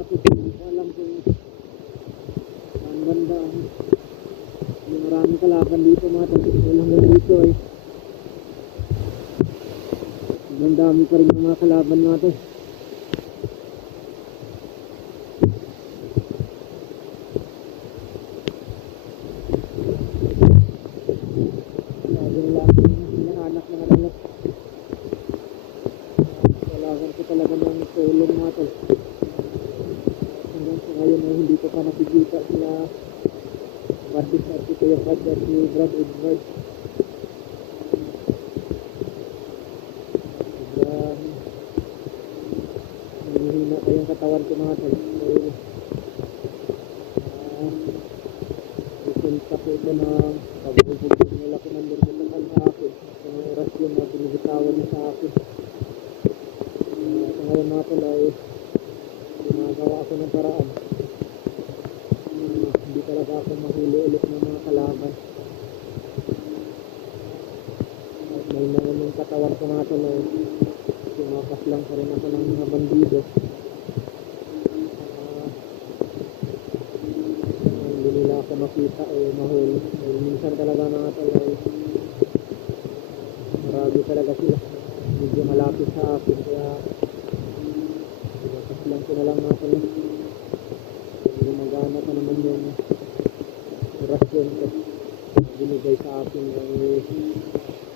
mga to. Hindi ko alam kung saan banda. May maraming kalaban dito mga to. Walang hanggang dito eh. Sobrang dami pa rin ng mga kalaban mga to. Kailangan ko talaga ng tulong mga tol. Hanggang sa ngayon ay hindi ko pa nakikita sila Martis at si Kuya Fad at si Brad Edward. Sobrang nanghihina pa yung katawan ko mga tol. Ipunta ko ito na pag-ubog nila Commander Butakal sa akin. Sa mga oras yun na pinibitawan niya sa akin. Sa ngayon mga tol ay ginagawa ako ng paraan. Hindi talaga ako mahuli ulit ng mga kalaban. At may naman yung katawan ko mga tol ay sumakas lang pa rin ako ng mga bandido. Hindi nila ako makita o mahuli. Minsan talaga mga tol ay marami talaga sila. Medyo malapit sa akin kaya sumakas lang ko na lang mga tol. Gumagana pa naman yung orasyon ko binigay sa akin ng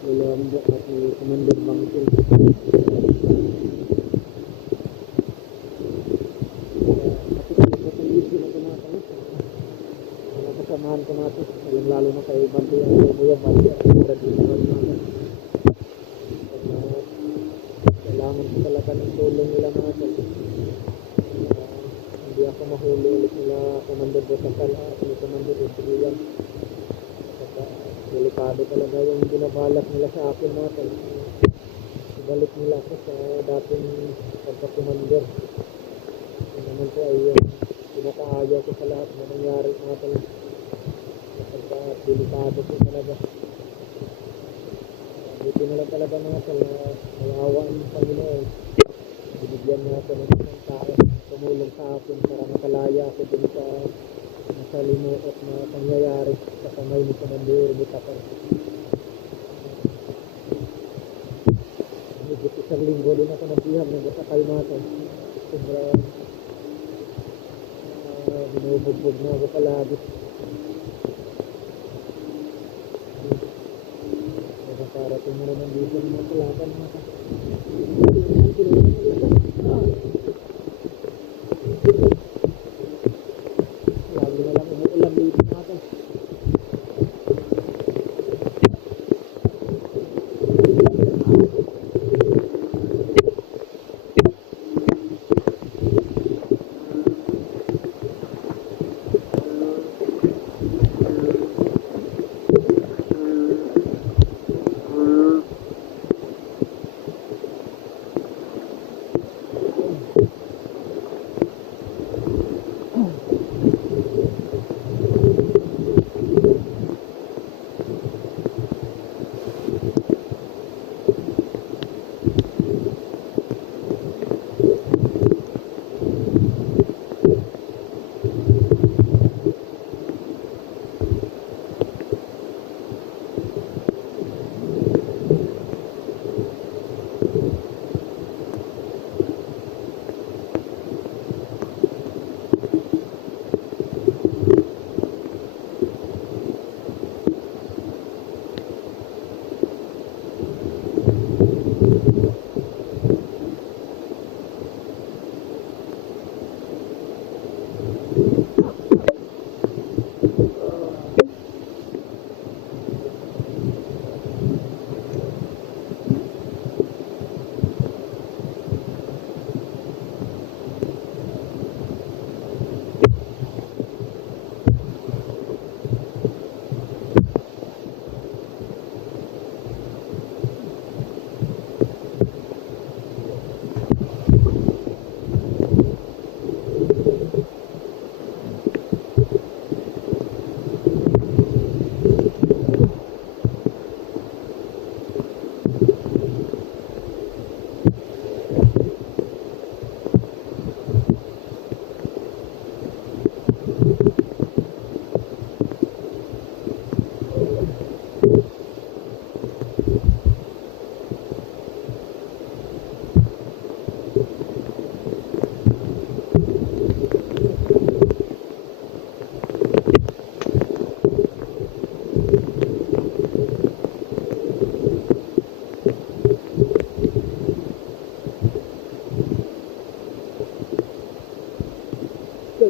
Lolombo at ni Commander Bangkil. Mga kasamahan ko natin lalo na kay Bante ang Kuya Bante at kailangan ko talaga ng tulong nila natin. Hindi ako mahuli ulit nila Commander Butakal at ni Commander Edward. Delikado talaga yung binabalak nila sa akin natin. Ibalik nila ako sa dating pagka-commander. Yun naman po ay yung pinakaayaw ko sa lahat na nangyari natin. Kapag delikado po talaga. Buti na lang talaga natin na nawawaan yung Panginoon. Binigyan natin ng isang tao tumulong sa akin para makalaya ako dun sa masalimuot na pangyayari sa kamay ni Commander Butakal. Higit isang linggo din ako nabihag ng Butakal natin. Sobrang binubugbog na ako palagi. Nakakarating mo naman dito ng mga kalaban natin. Lagi na lang umuulan dito natin.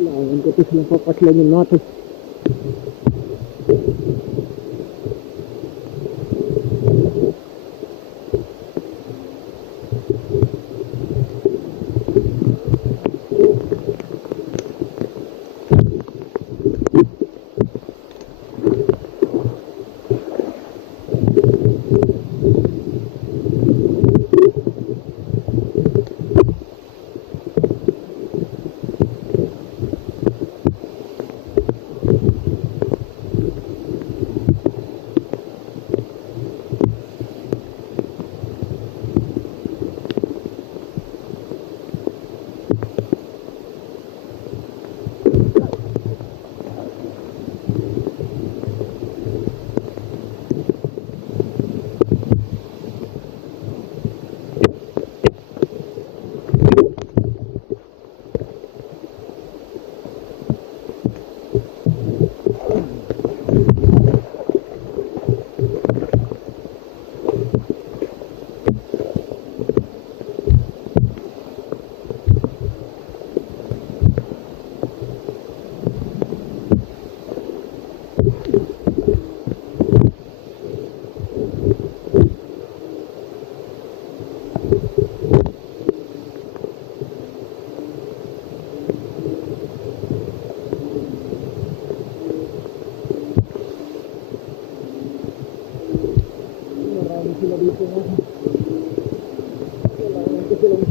Kailangan ko ito silang papaslanin natin. Sila dito nga. Kailangan ko silang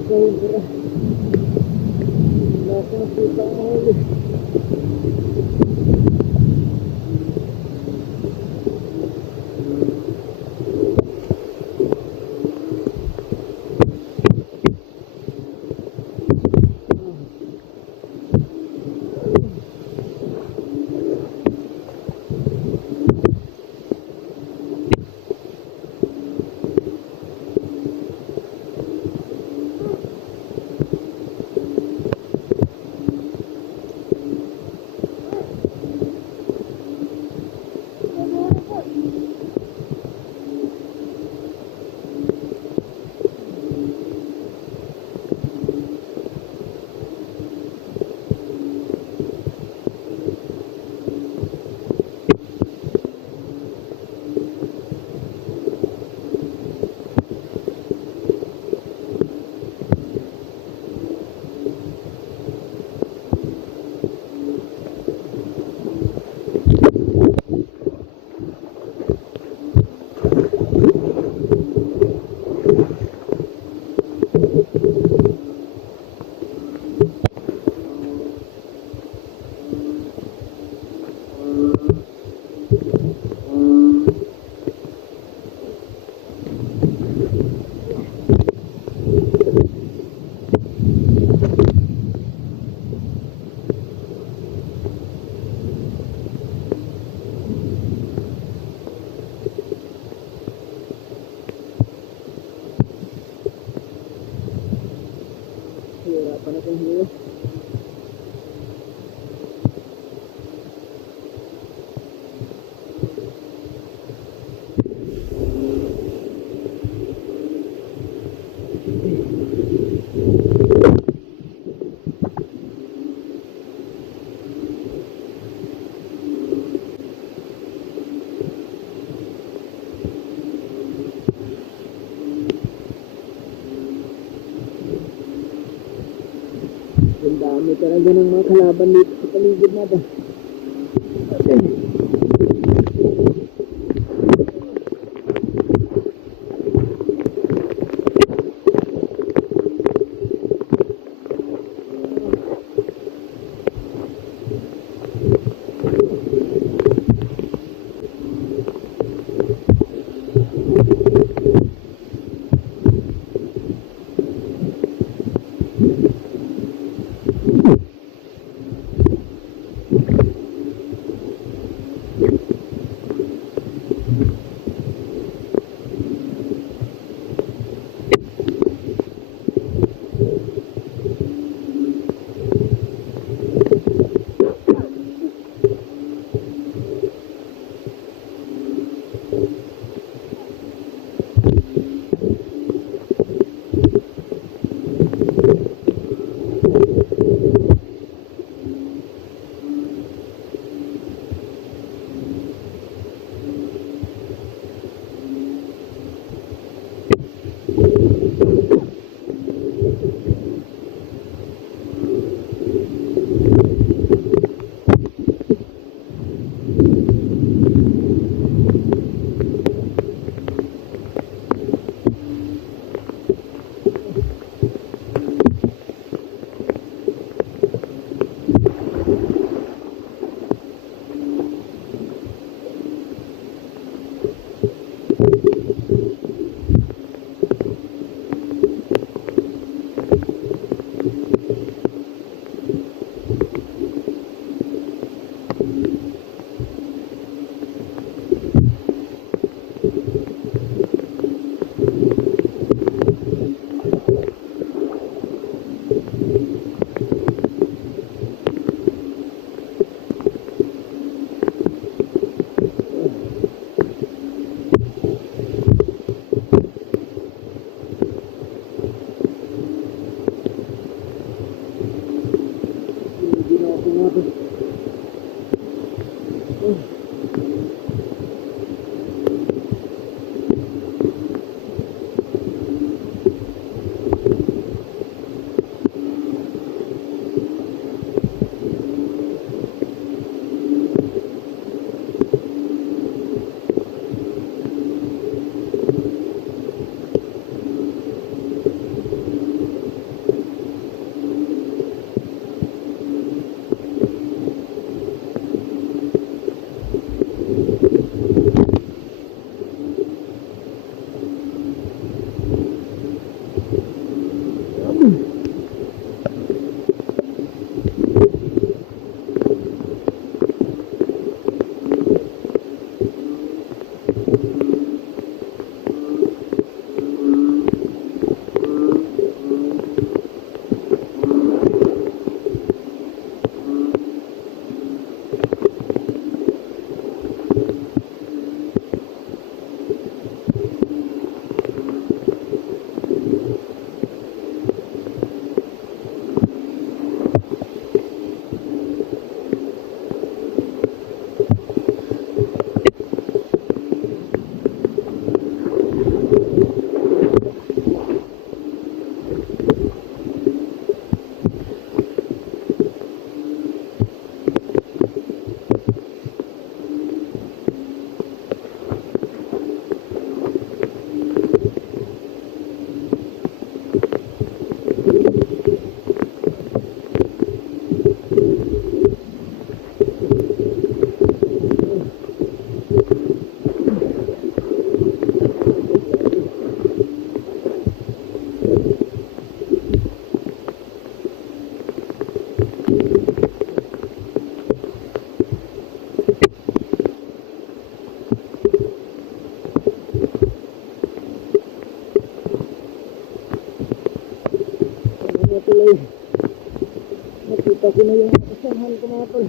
ikaw para wala ko nakita ang mahuli. Hirapan natin hilo. Ang dami talaga ng mga kalaban dito sa paligid natin. Hindi na ako pumato. Tuloy. Nakita ko na yung asahan ko mga tol.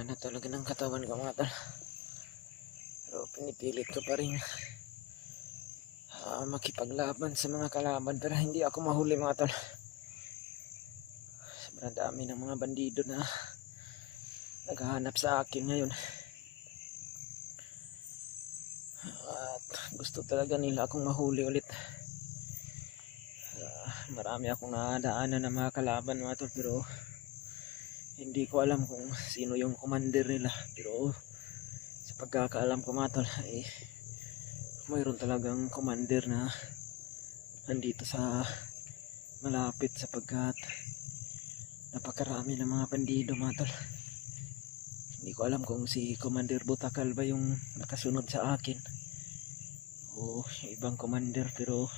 Hina na talaga ng katawan ko mga tol. Pero pinipilit ko pa rin makipaglaban sa mga kalaban, pero hindi ako mahuli mga tol. Sobrang dami ng mga bandido na naghahanap sa akin ngayon. At gusto talaga nila akong mahuli ulit. Marami akong nadaanan ng mga kalaban mga tol, pero hindi ko alam kung sino yung commander nila. Pero sa pagkakaalam ko mga tol ay mayroon talagang commander na nandito sa malapit, sapagkat napakarami ng mga bandido mga tol. Hindi ko alam kung si Commander Butakal ba yung nakasunod sa akin o ibang commander, pero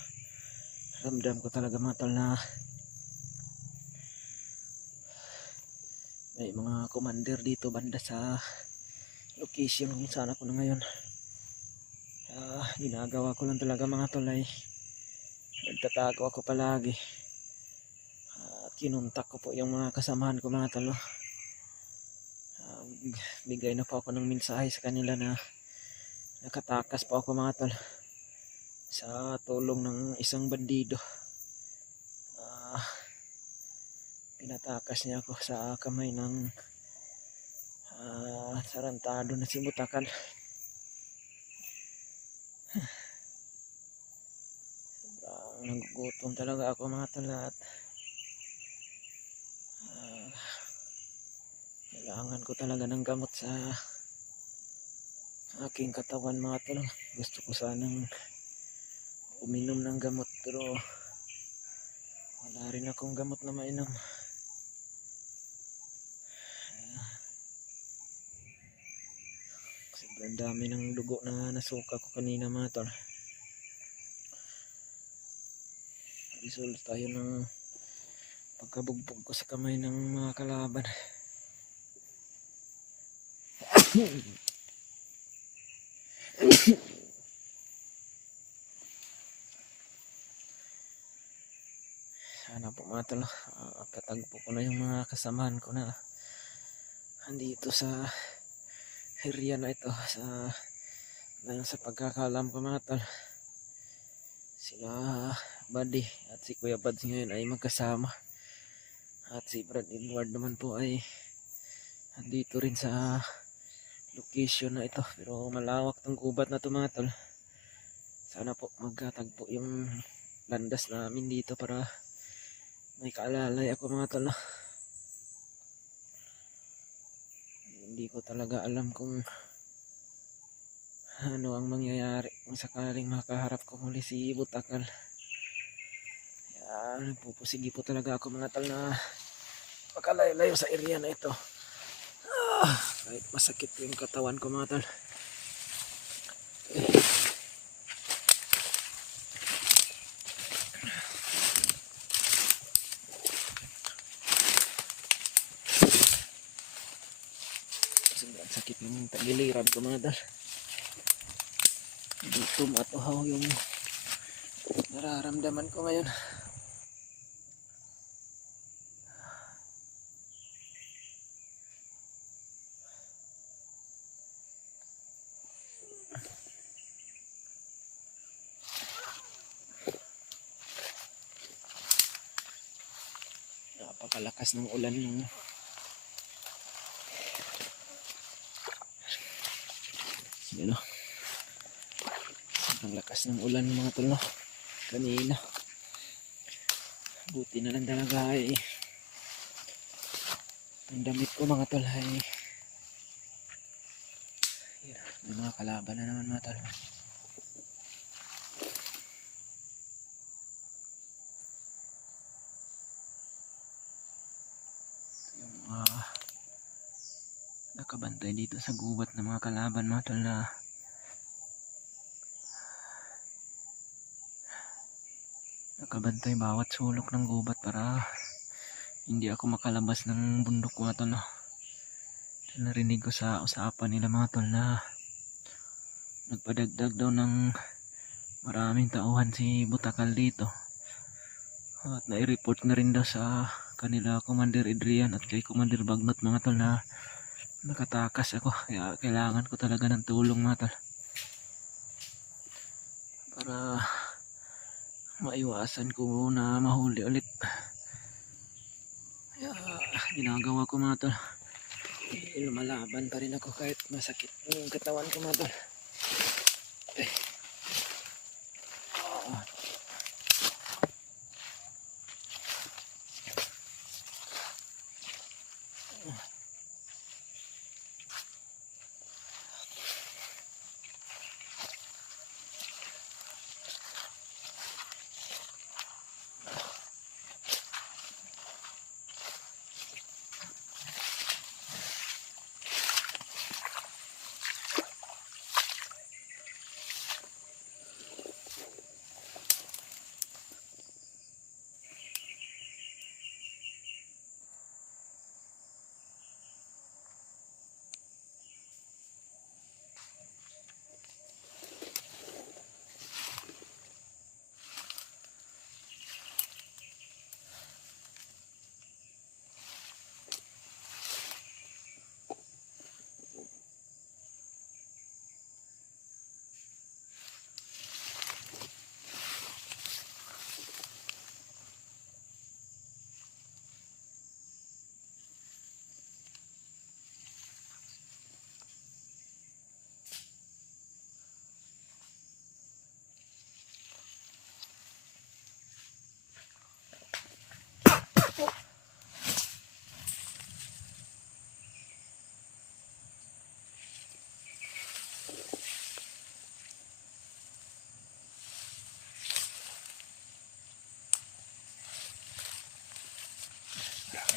ramdam ko talaga mga tol na may mga commander dito banda sa location kung saan ako na ngayon. Ginagawa ko lang talaga mga tol ay nagtatago ako palagi at kinuntak ko po yung mga kasamahan ko mga tol. Bigay na po ako ng mensahe sa kanila na nakatakas po ako mga tol sa tulong ng isang bandido. Pinatakas niya ako sa kamay ng sarantado na si Butakal. Sobrang nagugutom talaga ako mga tol at kailangan ko talaga ng gamot sa aking katawan mga tol. Gusto ko sanang uminom ng gamot pero wala rin akong gamot na mainom. Sobrang dami ng dugo na nasuka ko kanina mga tol. Resolve tayo ng pagkabugbog ko sa kamay ng mga kalaban. Sana po mga tol, katagpo ko na yung mga kasamahan ko na andito sa area na ito. Sa pagkakalam ko mga tol, sila Buddy at si Kuya Buds ngayon ay magkasama, at si Brad Edward naman po ay andito rin sa location na ito. Pero malawak tong gubat na ito mga tol. Sana po magkatagpo yung landas namin dito para may kaalalay ako mga tol. Hindi ko talaga alam kung ano ang mangyayari kung sakaling makaharap ko muli si Butakal. Pupusigi po talaga ako mga tol na makalayo-layo sa area na ito. Kahit masakit yung katawan ko mga tol. Sobrang sakit ng tagiliran ko mga tol. Dito matuhaw yung nararamdaman ko ngayon. Napakalakas ng ulan ng yun o. Ang lakas ng ulan mga tol kanina. Buti na lang talaga ay ang damit ko mga tol ay may mga kalaban na naman mga tol. Yung nakabantay dito sa gubat ng mga kalaban mga tol na nakabantay bawat sulok ng gubat para hindi ako makalabas ng bundok mga tol. Narinig ko sa usapan nila mga tol na nagpadagdag daw ng maraming tauhan si Butakal dito, at nai-report na rin daw sa kanila Commander Adrian at kay Commander Bagnot mga tol na nakatakas ako, kaya kailangan ko talaga ng tulong mga tol para maiwasan ko na mahuli ulit. Kaya ginagawa ko mga tol, lumalaban pa rin ako kahit masakit yung katawan ko mga tol.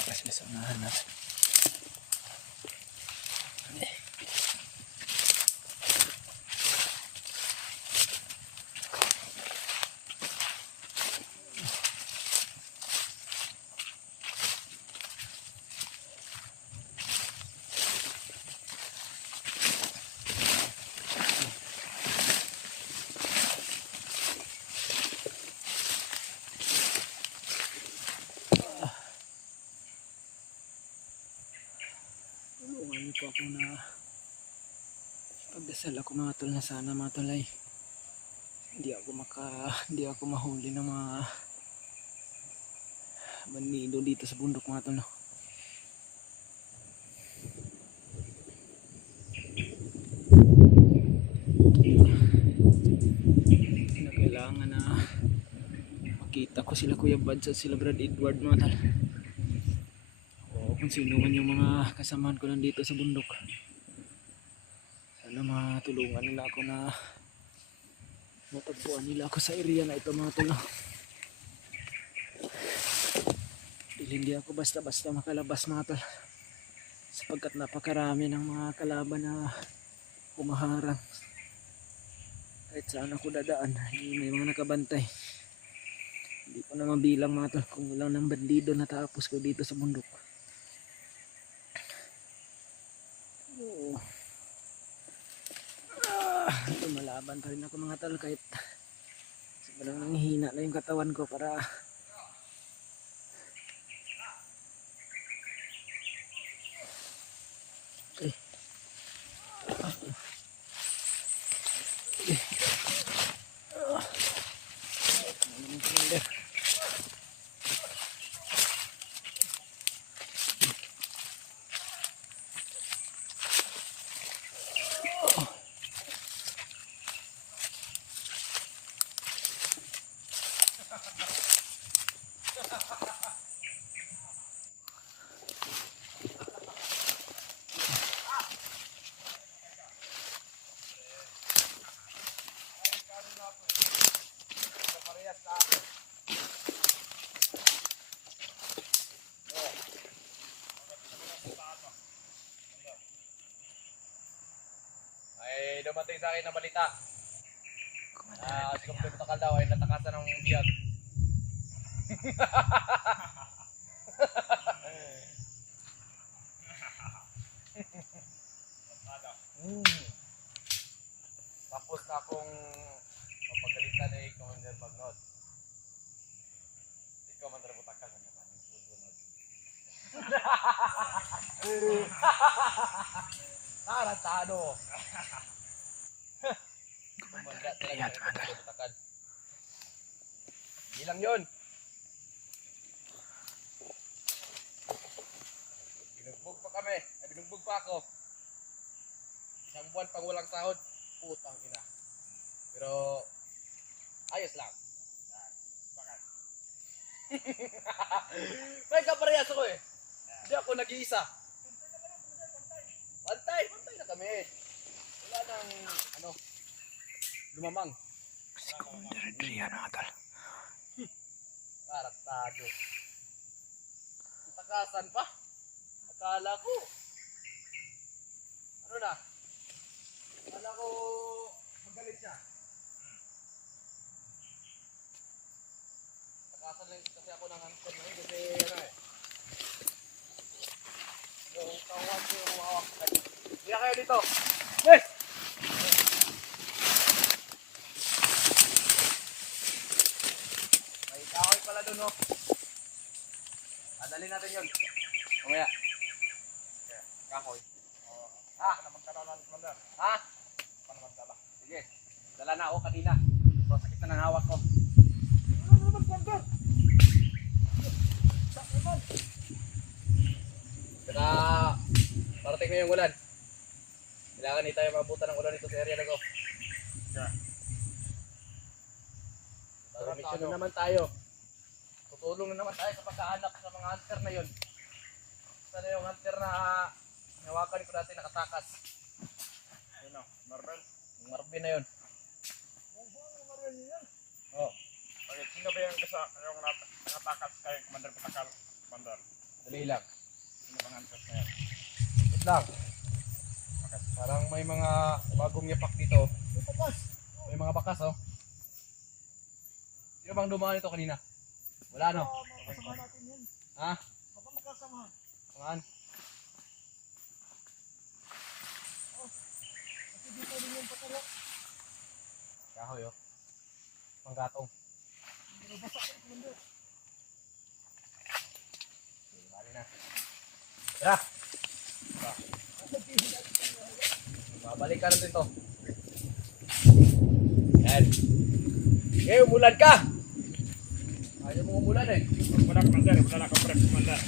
Kasi sa unahan natin. Tulungan niyo po ako na pagdasal ako mga tol na sana mga tol ay hindi ako mahuli ng mga bandido dito sa bundok mga tol, no? Na kailangan na makita ko sila Kuya Bads at sila Brad Edward mga tol, o kung sino man yung mga kasamahan ko nandito sa bundok. Sana matulungan nila ako na matagpuan nila ako sa area na ito mga tol, no? Hindi ako basta-basta makalabas mga tol, sapagkat napakarami ng mga kalaban na humaharang. Kahit saan ako dadaan may mga nakabantay. Hindi ko na mabilang mga tol kung ilang ng bandido na tapos ko dito sa bundok. Lumalaban pa rin ako mga tol kahit sobrang nanghihina na yung katawan ko para dumating sa akin na balita. Si Kapitang Takal daw ay natakasan ng biyag. Tapos na akong mapagalitan ni Commander Magnod. Si Commander Butakal na naman yung susunod. Tarantado. Commander Adrian, mga tol. Hindi lang yun. Binugbog pa kami. Ay, binugbog pa ako. Isang buwan pang walang sahod. Putang ina. Pero, ayos lang. Bakit? May kaparehas ako eh. Hindi ako nag-iisa. Pantay na kami. Wala nang, lumamang. Si Commander Adrian, mga tol. Tarantado. Takasan pa. Akala ko. Ano na? Akala ko magalit siya. Takasan lang kasi ako ng handsome na yun kasi yung tawag ko yung hawak. Hindi na kayo dito. Yes! May kahoy pala dun, no? Adalin natin yun. Mamaya. Kahoy. Ha? Ha? Sige. Dala na ako kanina. So, sakit na ng hawak ko. Saka, parating na yung ulan. Kailangan hindi tayo mabutan ng ulan dito sa area na ko. Mission na naman tayo. Tutulong na naman tayo sa pagkahanap sa mga hunter na yun. Sana yung hunter na hinawakan ko dati nakatakas. Yun o, Marvel. Yung Marvel na yun. Oo. Bakit? Sino ba yung nakatakas kay Commander Patakal? Commander, Dali lang. sino bang answers na yan? Wait lang. Parang may mga bagong yapak dito. May mga bakas oh. Sino bang dumaan ito kanina? Wala no? Ha? Samahan? Kahoy oh. Panggatong. Bali na. Tara! Babalik ka natin to. Yan. Okay, umulan ka! Ayaw mo umulan eh. Wala Commander, wala ka prep Commander.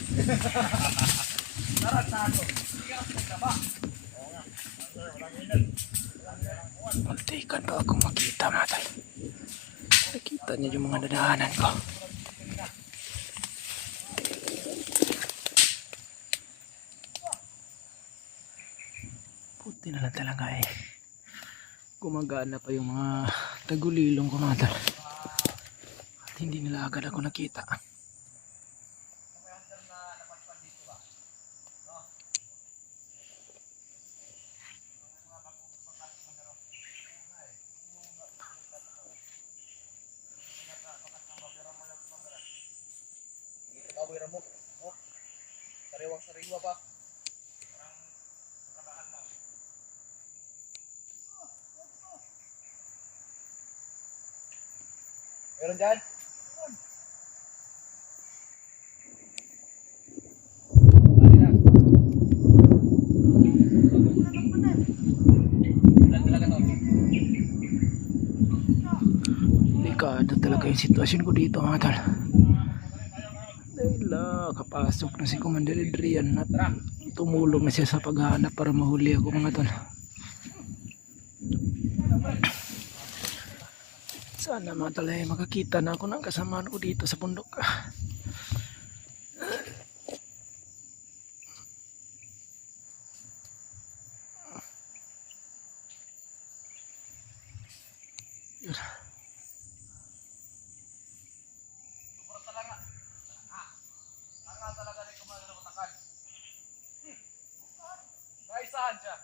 Tarantado. Hindi ka magkaba. Oo nga, Commander, walang init. Muntikan pa akong makita, mga tol. Nakita niyo yung mga dadaanan ko. Puti na lang talaga eh. Gumagana pa yung mga tagulilong ko, mga tol. At hindi nila agad ako nakita. Baboy ramok. Oh. Sariwang sariwa pa. Meron dyan? Bali na. Ilan talaga to? Delikado talaga yung sitwasyon ko dito, mga tol. Dahil kapasok na si Commander Adrian at tumulong na siya sa paghahanap para mahuli ako, mga tol. Sana, mga tol, ay makakita na ako ng kasamaan ko dito sa bundok. Sobrang talanga. Tanga talaga ni Commander Patakal. Naisahan siya.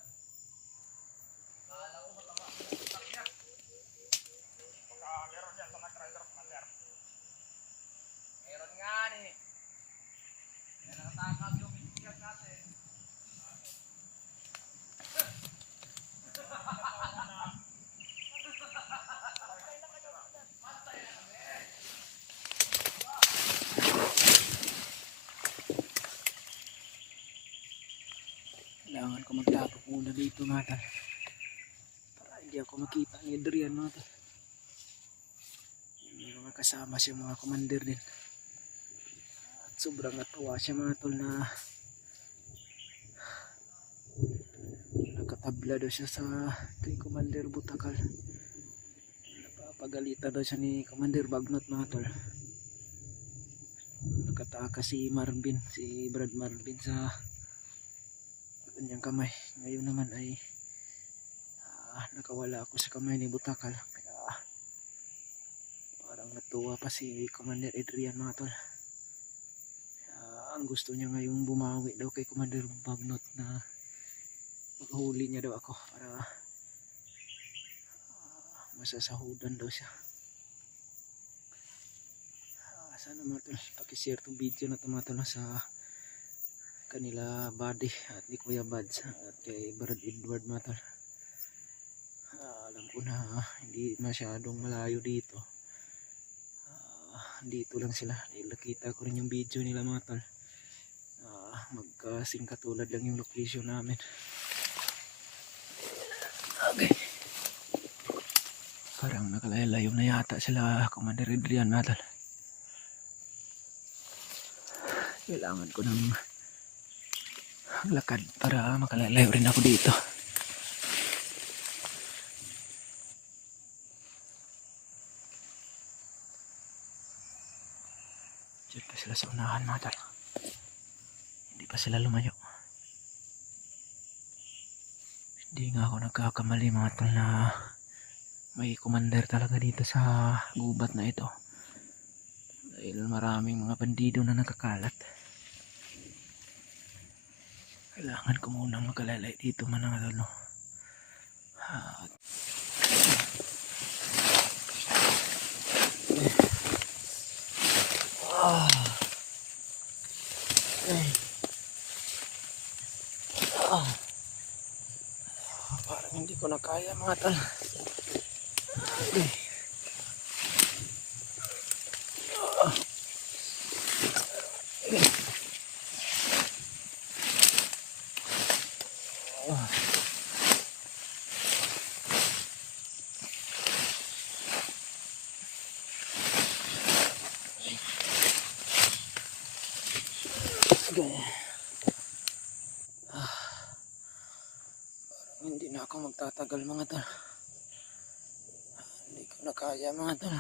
Kala ko mataba. Utak niya. Baka meron yan sa Night Rider Commander. Meron nga. mga tol. Para hindi ako makita ni Adrian mga tol. May mga kasama siya mga commander din. At sobrang natuwa siya mga tol na nakatabla daw siya sa kay Commander Butakal. Napapagalitan daw siya ni Commander Bagnot mga tol. Nakatakas si Marvin, si Brad Marvin sa kanyang kamay. Ngayon naman ay nakawala ako sa kamay ni Butakal. Kaya parang natuwa pa si Commander Adrian mga tol. Ang gusto niya ngayong bumawi daw kay Commander Bagnot na maghuli niya daw ako para masasahudan daw siya. Sana mga tol, pakishare itong video na ito mga tol sa kanila Buddy at ni Kuya Buds at kay Brad Edward mga tol. Alam ko na hindi masyadong malayo dito. Dito lang sila. Nakita ko rin yung video nila mga tol. Magkasing katulad lang yung location namin. Okay. Parang nakalayo na yata sila Commander Adrian mga tol. Kailangan ko ng lakad para makalalayo rin ako dito. Diyan pa sila sa unahan mga tol. Hindi pa sila lumayo. Hindi nga ako nagkakamali mga tol na may commander talaga dito sa gubat na ito. Dahil maraming mga bandido na nakakalat. Kailangan ko munang makalalay dito mga tol. No? Parang hindi ko na kaya mga tol. Hindi na ako magtatagal mga tol. Hindi ko na kaya mga tol.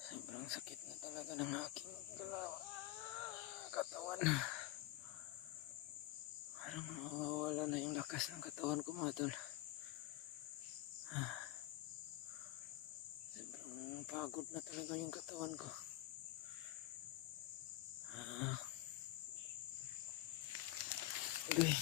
Sobrang sakit na talaga ng aking katawan. Parang mawawala na yung lakas ng katawan ko mga tol. Sobrang pagod na talaga yung katawan ko. Okay.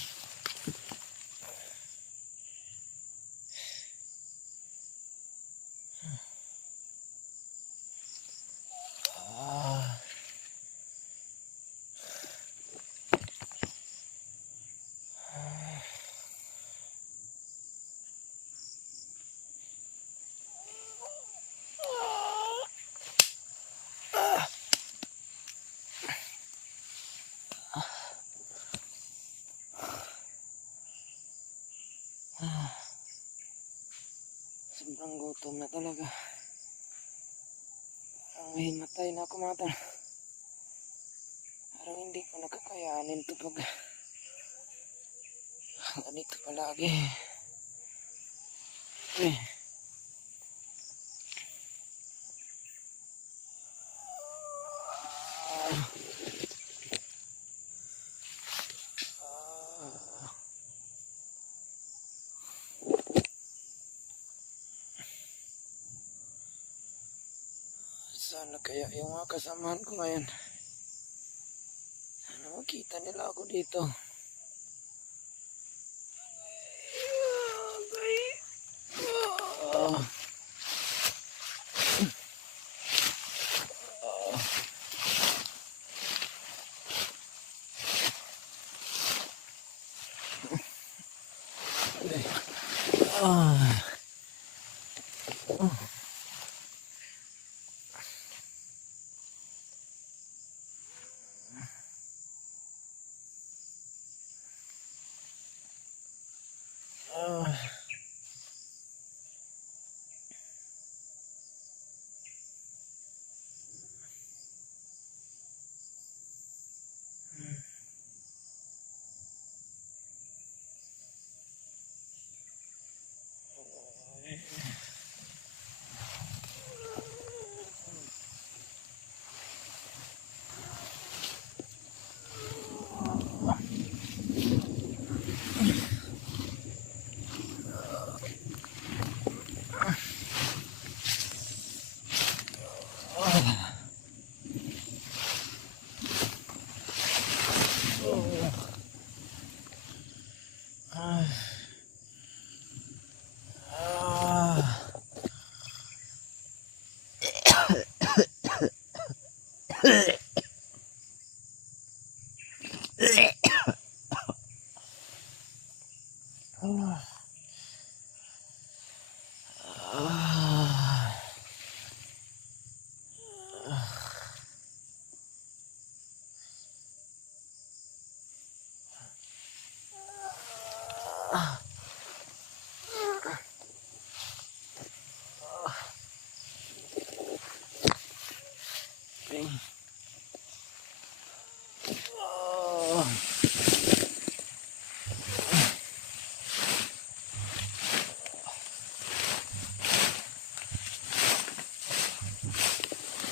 Sobrang gutom na talaga. Parang mahimatay na ako mga tol. Parang hindi ko nakakayanin ito pag ganito palagi. Sana kaya yung mga kasamahan ko ngayon. Sana makita nila ako dito.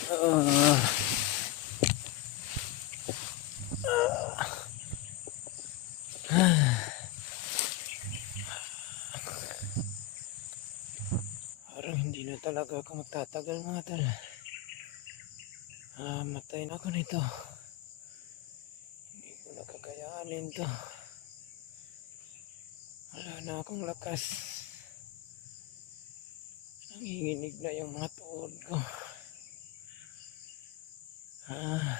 Ah. Parang hindi na talaga ako magtatagal mga tol. Matay na ako nito. Hindi ko na kakayanin to. Wala na akong lakas. Nanginginig na yung mga tuhod ko. Ah.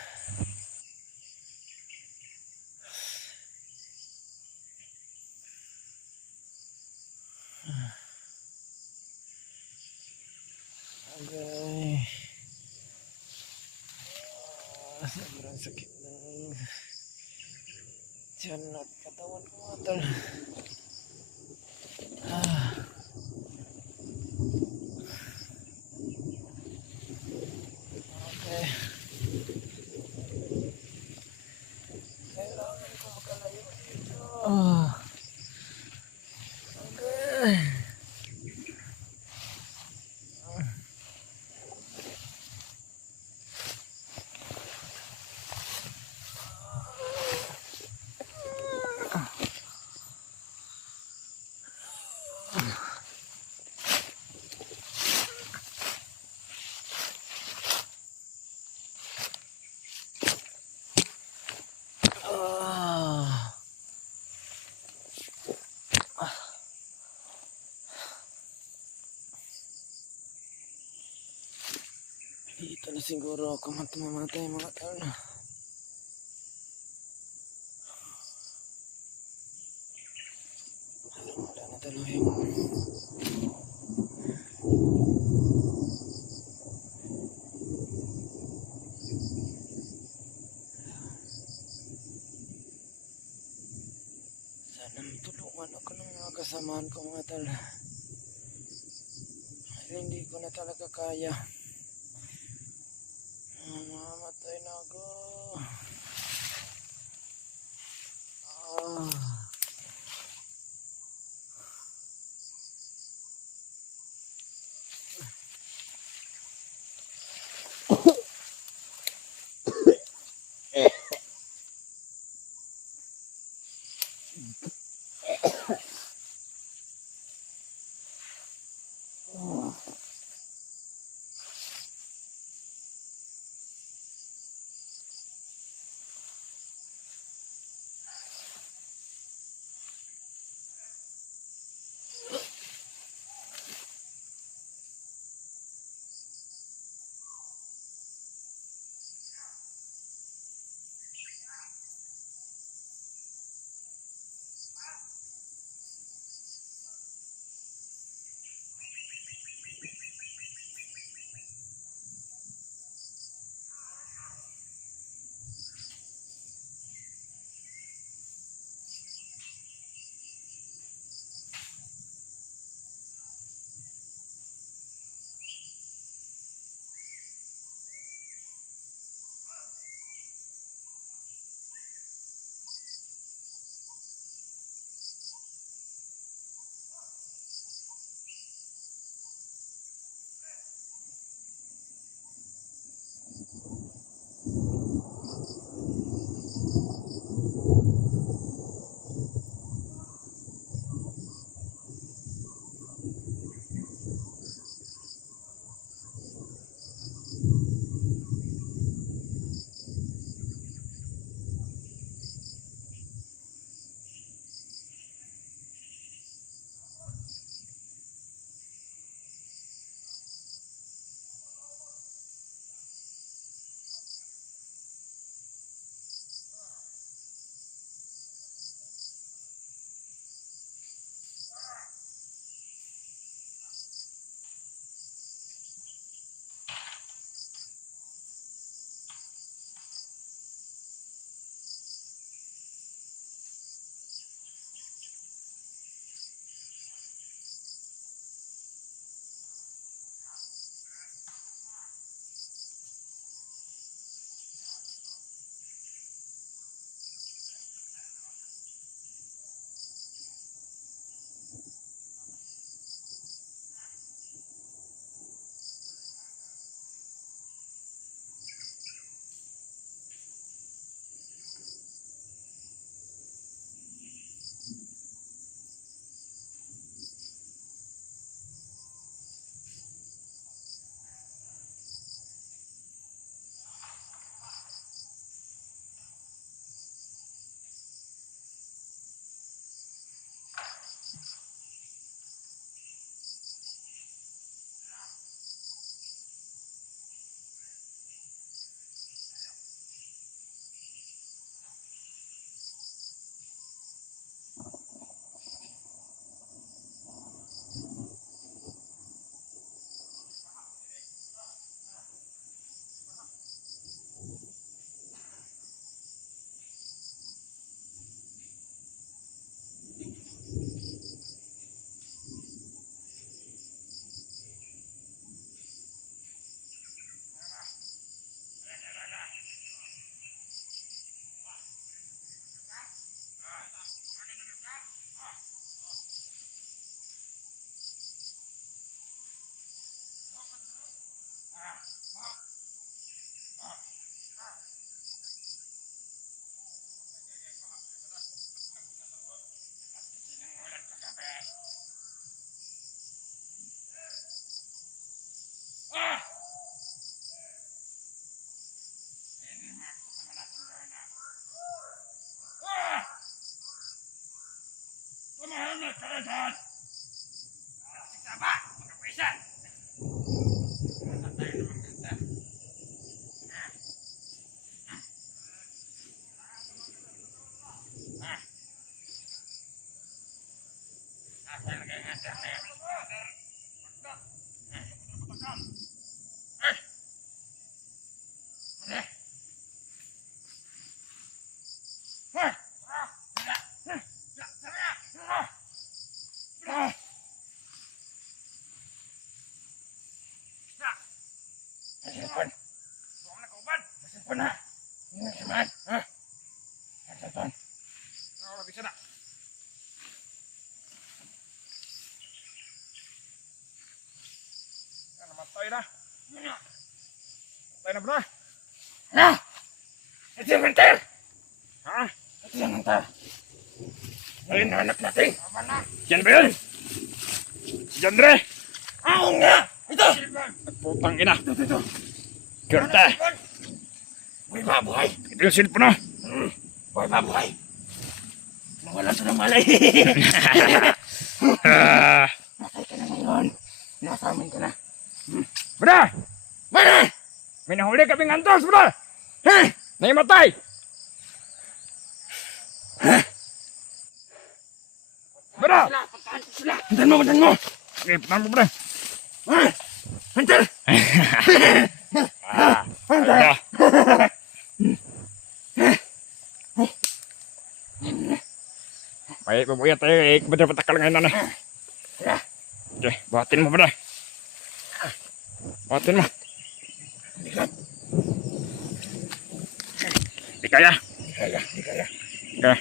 Agay. Sobrang sakit ng tiyan at katawan ko mga tol. Okay. Kailangan ko makalayo dito. Okay. Dito na siguro ako mamamatay mga tol. Parang wala na talaga yung sana matulungan ako ng mga kasamaan ko mga tol. Kasi hindi ko na talaga kaya. Mamamatay na ako. Cellphone. Huwag na kauban. Cellphone na. Hindi naman. Ha? Cellphone. Bisa na. Namatay na. Patay na bro. Ha? Ito yung mentir. Ha? Ito yung mentir. Ayun na anak natin. Diyan ba yun? Si Jandre. Oo nga. Ito. Putang ina. Ito. Kurta. Buhay ba buhay? Ito yung silpo na. Buhay ba buhay? Nawala ito ng malay. Nasay ka na ngayon. Nasa amin ka na. Bra! Bra! May nahuli kaming antos, bra! Ha? Naimatay! Ha? Bra! Hintan mo, hintan mo! Okay, hintan mo, bra! Ha? Hintan! Hintan! Baik, babuya tayo. Bener patakal ngayon na. Okay, buhatin mo, bra. Buhatin mo. Di kaya. Di kaya. Okay.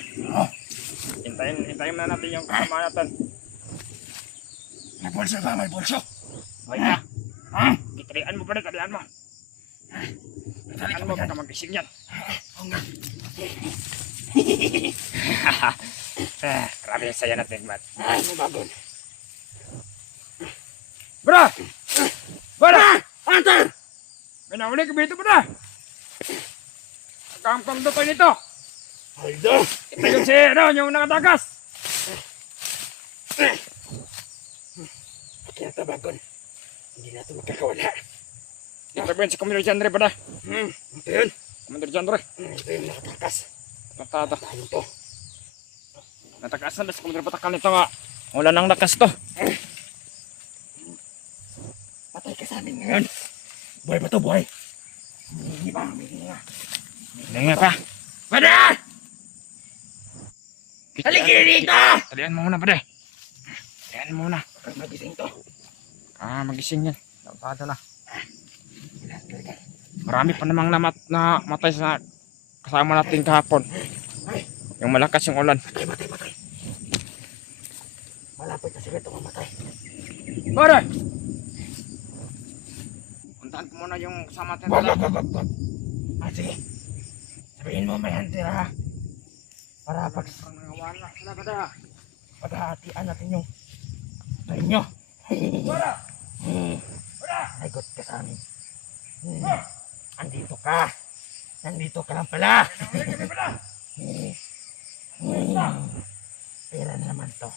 Hintayin na natin yung kasama natin. May bolso ba? May bolso? Okay na. Italian mo, bra. Italian mo. Italian mo, baka mag-ising yan. Oo nga. Grabe yung saya natin, Mat. Ay, mabagon. Bra! Bra! Hunter! May nahuli kami ito, bra! Nagkampang doon tayo nito. Ito yung si, yung nakatakas. Kaya tabagon. Hindi na ito magkakawala. Ito ba yun si Commander Jandre, bra? Ito yun. Commander Jandre. Ito yung nakatakas. Natata. Tayo to. Natakasan na si Commander Patakal nito nga. Wala nang lakas to. Patay ka sa amin ngayon. Buhay ba to, buhay? Hindi ba? Hindi nga pa. Pada! Halika dito! Talian mo muna, pada. Talian mo muna. Magising to. Magising yan. Natata na. Marami pa namang namatay sa kasama natin kahapon. Yung malakas yung ulan. Patay. Malapit na sila ito mamatay. Para! Puntaan ko muna yung kasama natin. Wag. Sige. Sabihin mo may hunter ha. Para pag wala sila kada. Paghahatian natin yung tayo. Para! Nagot ka sa amin. Andito ka. Nandito ka lang pala. Pera na naman to.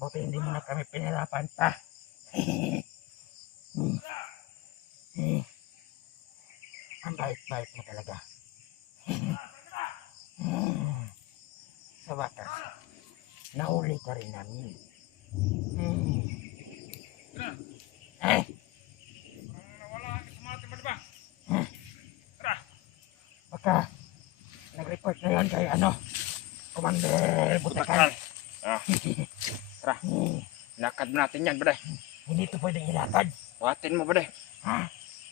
Buti hindi mo na kami pinirapan pa. Ang bait-bait mo talaga. Sa wakas, nahuli ka rin namin. Baka nag-report na yan kay Commander Butakal. Tara, lakad natin yan, bro. Hindi ito pwedeng ilakad. Buhatin mo, bro.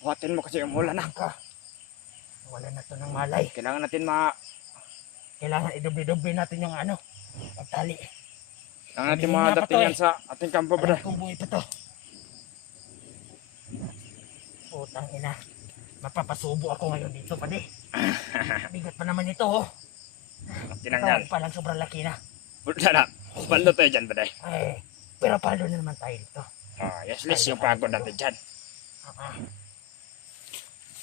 Buhatin mo kasi umulan na. Wala na ito ng malay. Kailangan natin kailangan idubli-dubli natin yung pagtali. Kailangan natin madating yan sa ating kampo, bro. Kung buhay pa to. Putang ina. Mapapasubo ako ngayon dito, pade. Bigat pa naman ito, oh. Tinanggal. Pa lang sobrang laki na. Sana, palo tayo dyan, pade. Ay, pero palo na naman tayo dito. Yes, yung pagod natin dyan.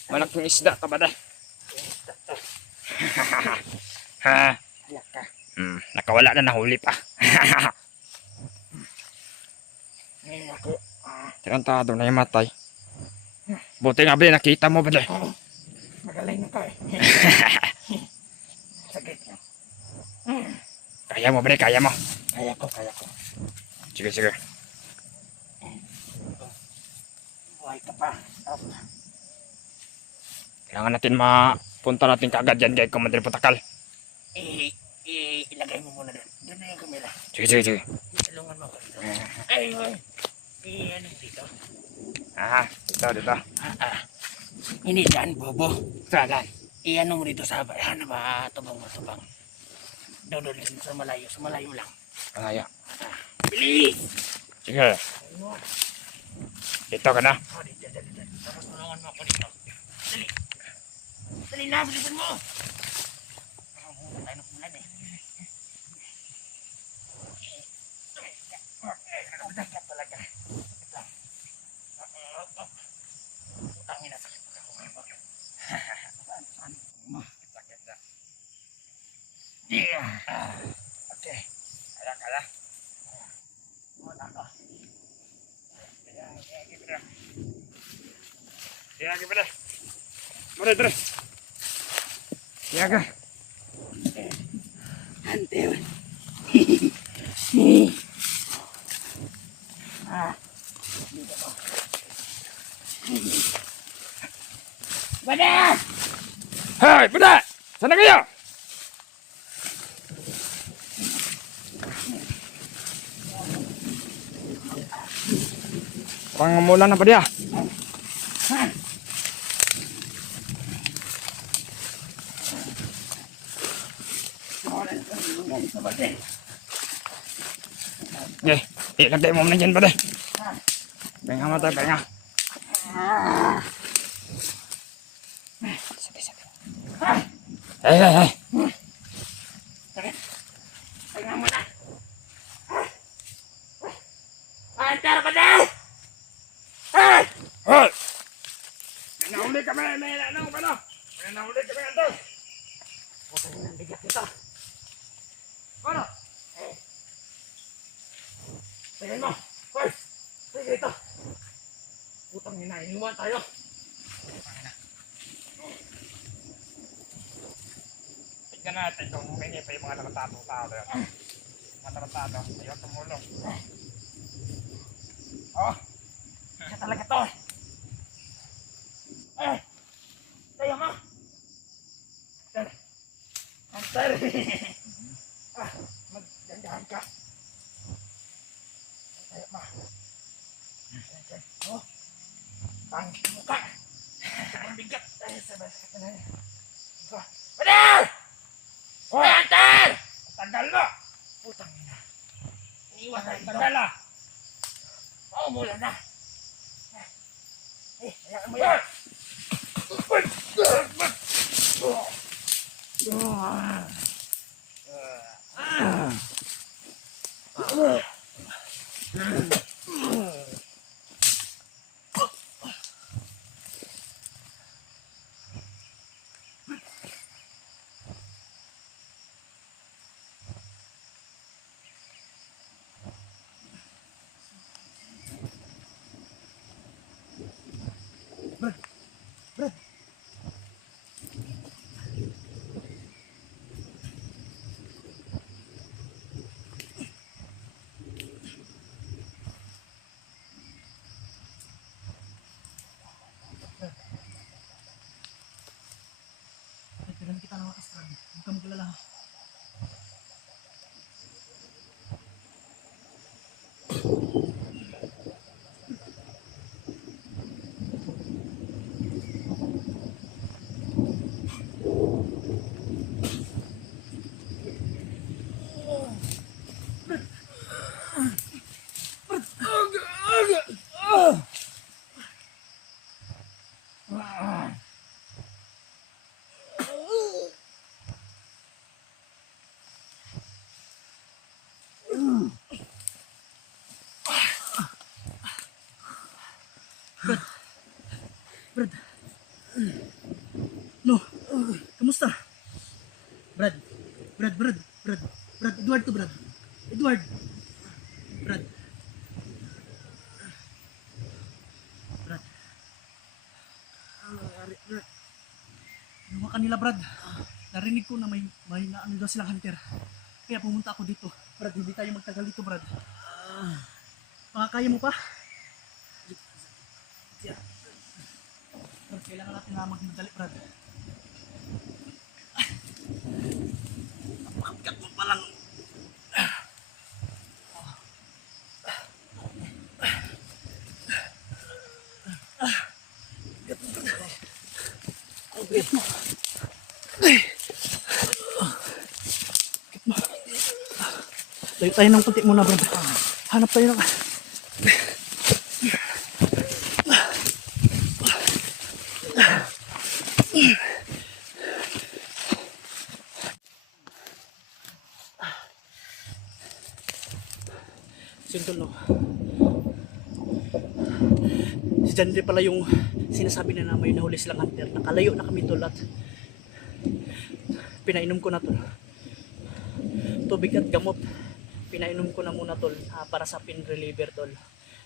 Malaking isda ka, pade. Isda to. Laka. Nakawala na, nahuli pa. Ngayon ako. Tirantado na yung matay. Buti nga ba nakita mo ba doon? Magaling na ka eh. Saglit nyo. Kaya mo ba doon? Kaya mo? Kaya ko. Sige. Buhay ka pa. Kailangan natin mapunta natin kaagad yan kay Commander Patakal. Ilagay mo muna doon. Doon na yung kamera. Sige. Tulungan mo ako dito. Ay. Ano dito? Dito. Hindi dyan, bobo. Saan? Iyan mo dito sa bayan ba? Tubang. Doon sa malayo lang. Malaya. Bilis! Sige. Dito ka na. Oh, dito. Tapos tulungan mo ako dito. Dali. Dali na, bilisan mo. Muna tayo ng ulan eh. Nakabagay talaga. Ito. Utangin na sakit ako. Sakit na. Yeah. Okay. Kala. Wala ka. Gimana? Mari, terus. Siaga. Hunter. Bada! Hai, Bunda! Sana kayo! Pangamulan apa dia? Oke, ikatay mo na dyan ba deh? Penga mata, penga. Hei. Tengah mana? Hunter, bada! Hei! Nahuli kami, may nanong pa no? May nahuli kami ito. Putang ina, bigat ito. Ano? Tingnan mo. Hoy! Sige ito. Putang ina, iniwan tayo. Tignan natin kung hindi pa yung mga nakatatong tao doon. Mga nakatatong, ayaw tumulong. Oh! Siya talaga to. Tayo mo. Hunter. Magdandahan ka. Tayo mo. Oh. Pangit mo ka. Ang bigat. Sabay sa katanan. Hunter! Hunter! Tagal na! Putang ina. Iniwan tayo dito. Tagal na! Mula na. Hayaan mo yan. Nagpilan kita ng makasarang. Huwag ka maglala. Brad. No. Kamusta? Brad. Edward to, Brad. Edward. Brad. Brad. Nawa kanila, Brad. Narinig ko na may naano daw silang hunter. Kaya pumunta ako dito. Brad, hindi tayo magtagal dito, Brad. Makakaya mo pa? Brad, kailangan natin na magmadali, Brad. Napakabigat mo palang. Layo tayo ng kunti muna, Brad. Hanap tayo ng... Sintol, no? Si Jandre pala yung sinasabi na may nahuli silang hunter. Nakalayo na kami, tol, at pinainom ko na, tol. Tubig at gamot. Pinainom ko na muna, tol, para sa pain reliever, tol.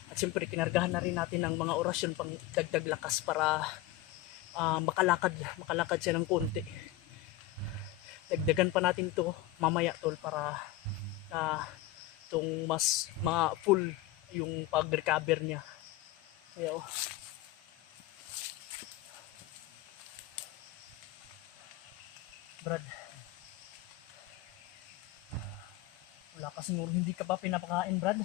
At siyempre, kinargahan na rin natin ng mga orasyon pang dagdag lakas para makalakad siya ng konti. Dagdagan pa natin to mamaya, tol, para itong mas full yung pag-recover niya. Kaya Brad, wala ka siguro, hindi ka pa pinapakain, Brad?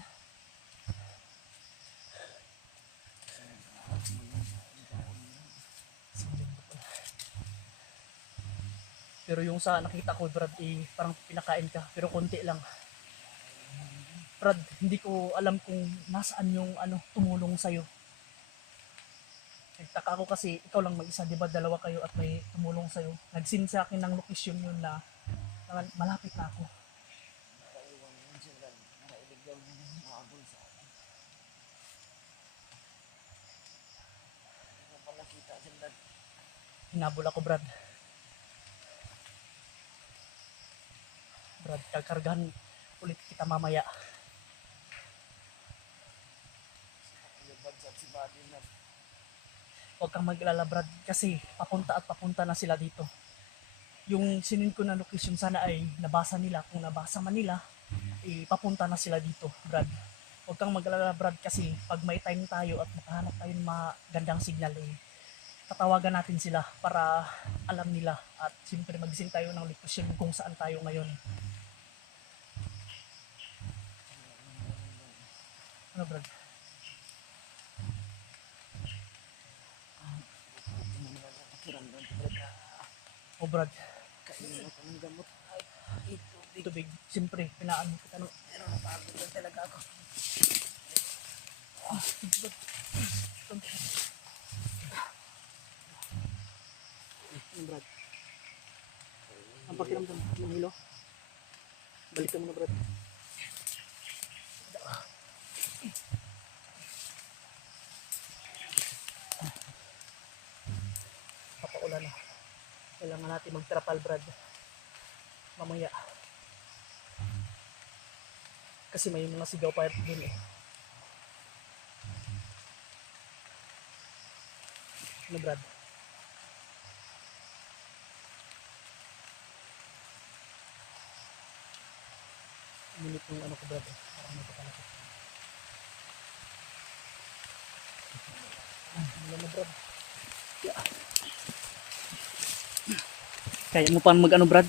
Pero yung sa nakita ko, Brad, parang pinakain ka, pero konti lang. Brad, hindi ko alam kung nasaan yung tumulong sa'yo. Nagtaka ako kasi ikaw lang mag-isa, di ba? Dalawa kayo at may tumulong sa'yo. Nag-send sa akin ng location yun na malapit na ako. Hinabol ako, Brad. Brad, kakargahan ulit kita mamaya. Huwag kang mag-alala, Brad, kasi papunta na sila dito. Yung sinin ko na location, sana ay nabasa nila. Kung nabasa man nila, papunta na sila dito, Brad. Huwag kang mag-alala, Brad, kasi pag may time tayo at makahanap tayo ng magandang signal, tatawagan natin sila para alam nila. At siyempre mag-send tayo ng location kung saan tayo ngayon. Ano, Brad? Oh, Brad. Kainin ako ng gamot. Tubig. Siyempre, pinaan kita ng... Pero napagod lang talaga ako. Ano, Brad? Ang pakiramdam ng hilo? Balikan mo na, Brad. Papaulan na. Kailangan natin magtrapal, Brad. Mamaya. Kasi may mga sigaw pa dun Ano, Brad? Minute yung ko, Brad. Parang may pakalakot. Wala na, Brad. Yeah. Kaya mo pa Brad?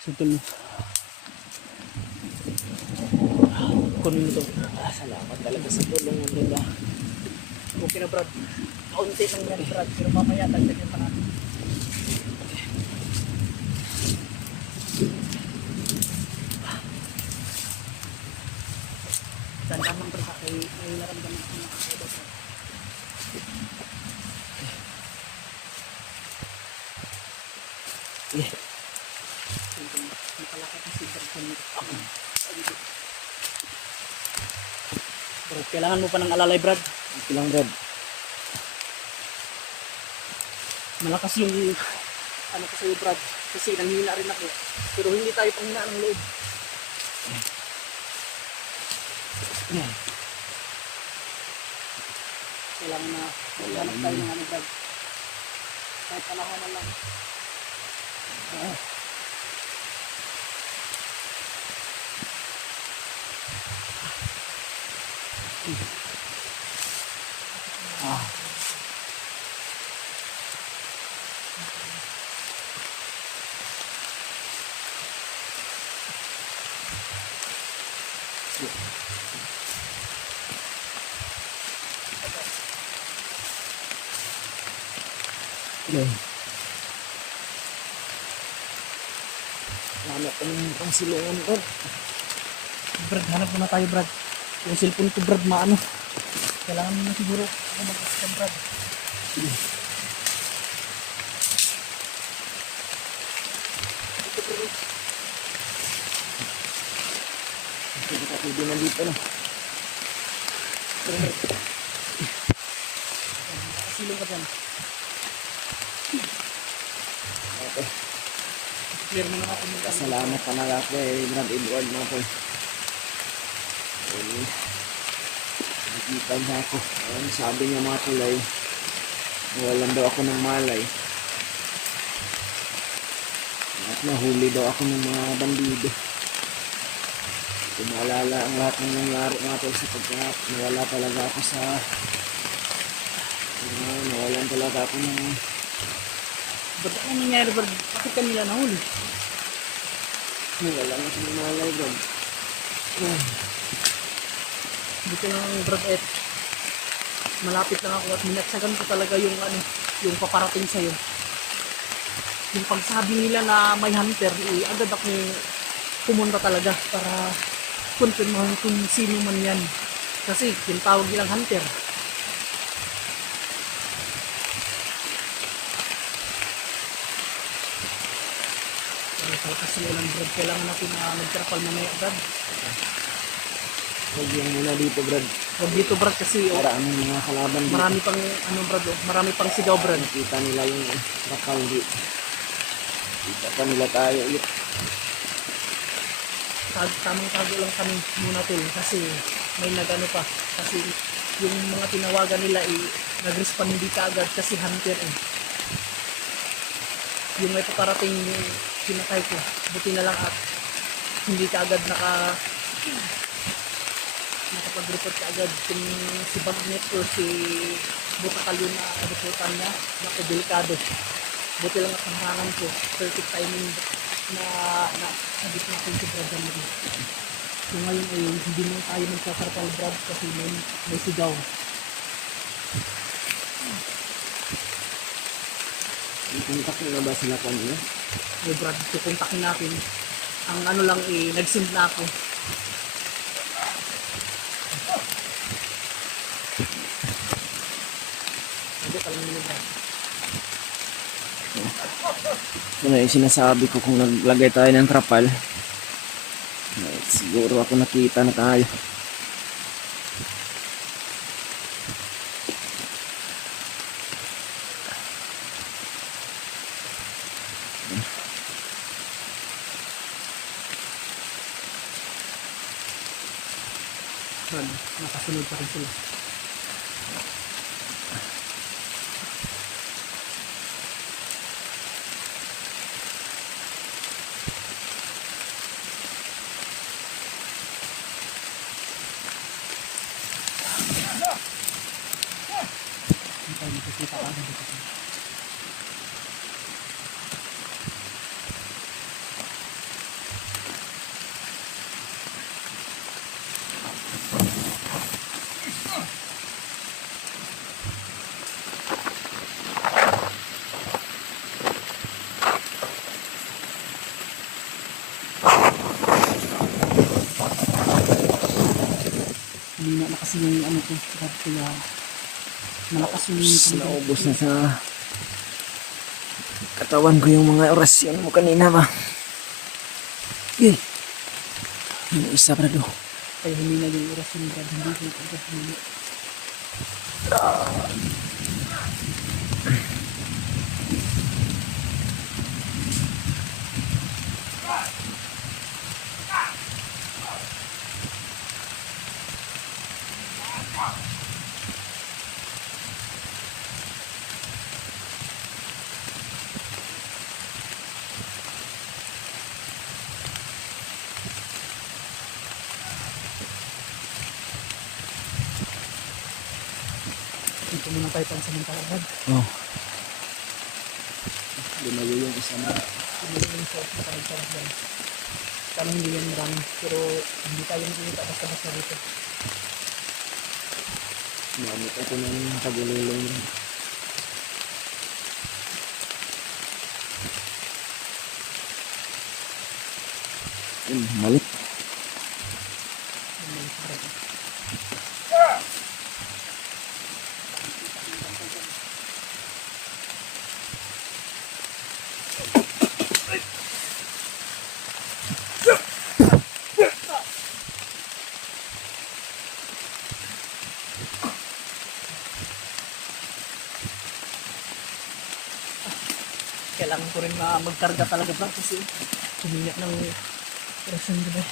Suntul mo. Kunin mo to. Salamat talaga sa tulong mo, Brad. Okay na, Brad. Kaunti lang yan, Brad. Pero mamaya dagdagan pa natin. Tanda mang Brad. May naramdaman ko nakakaiba, Brad. Napalakat na si Brad sa mga. Brad, kailangan mo pa ng alalay, Brad. Kailangan, Brad. Malakas yung ko sa'yo, Brad. Kasi nanghina rin ako. Pero hindi tayo panghina ng loob. Kailangan na maghanap tayo ng Brad. Kahit panahon na lang. Yan. Hanap ko ng pangsilungan ko. Brad, hanap muna tayo, Brad. Yung cellphone ko, Brad, maano. Kailangan mo na siguro ako mag-askan, Brad. Hindi ka pwede na dito na. Nakasilong ka dyan. Okay. Clear mo na ako ng gas. Salamat pa na kay Brad Edward na po. Nakita niya ako. Sabi niya mga tulay, walan daw ako ng malay. At nahuli daw ako ng mga bandido. Hindi maalala ang lahat ng nangyari mga tol sapagkat nawala talaga ako sa nawalan talaga ako ng Brad, ano nangyari, Brad? Bakit kanila nahuli? nawala na sa malay Brad. Dito lang, Brad, malapit lang ako at minatsagan ko talaga yung ano, yung paparating sa'yo. Yung pagsabi nila na may hunter, agad akong pumunta talaga para confirmahan kung sino man yan. Kasi tinatawag nilang hunter. Kasi ulan, Brad, kailangan natin na magkarapal mamaya, Brad. Huwag yung muna dito Brad. Huwag dito, Brad, kasi Para ang mga kalaban dito. marami pang ano, Brad, marami pang sigaw, Brad. Nakita nila yung rakal dito. Kita pa nila tayo ulit. Tamang tago lang kami muna, Tol, kasi may nagano pa. Kasi yung mga tinawagan nila nag-respond hindi ka agad kasi hunter Yung may paparating yung pinatay ko, buti na lang at hindi ka agad nakapag-report ka agad kung si Bagnet o si Butakal yun na reportan niya, naku, delikado. Buti lang at naharangan ko, perfect timing na nagit natin si Brad Jamari. So ngayon hindi mo tayo magsakarapal, Brad, kasi may sigaw. Ikontak nyo na ba sila kanina? So Brad, kukontakin natin. Ang ano lang nag-send na ako. Hindi, talang nila, Brad. Ano yung sinasabi ko kung naglagay tayo ng trapal. Siguro ako nakita na tayo. Brad, nakasunod pa rin sila. Hindi tayo makikita ka agad dito. Hindi na kasi yung ano ko, Brad, kaya malakas yung Naubos na sa katawan ko yung mga orasyon mo kanina ba? Eh, yung isa Brado. kaya humina yung orasyon, Brad, hindi ko agad humina. Dito muna tayo pansamantala, Brad. Oh. Lumayo yung isa mo. Hindi yung short na karagtaras dyan. Sana hindi yan marami, pero hindi tayo makikita basta-basta dito. Namit ako ng pagululong. Yun, balik. Bumalik, Brad. Kailangan ko rin magkarga talaga, Brad, kasi humina ng presyon ko ba.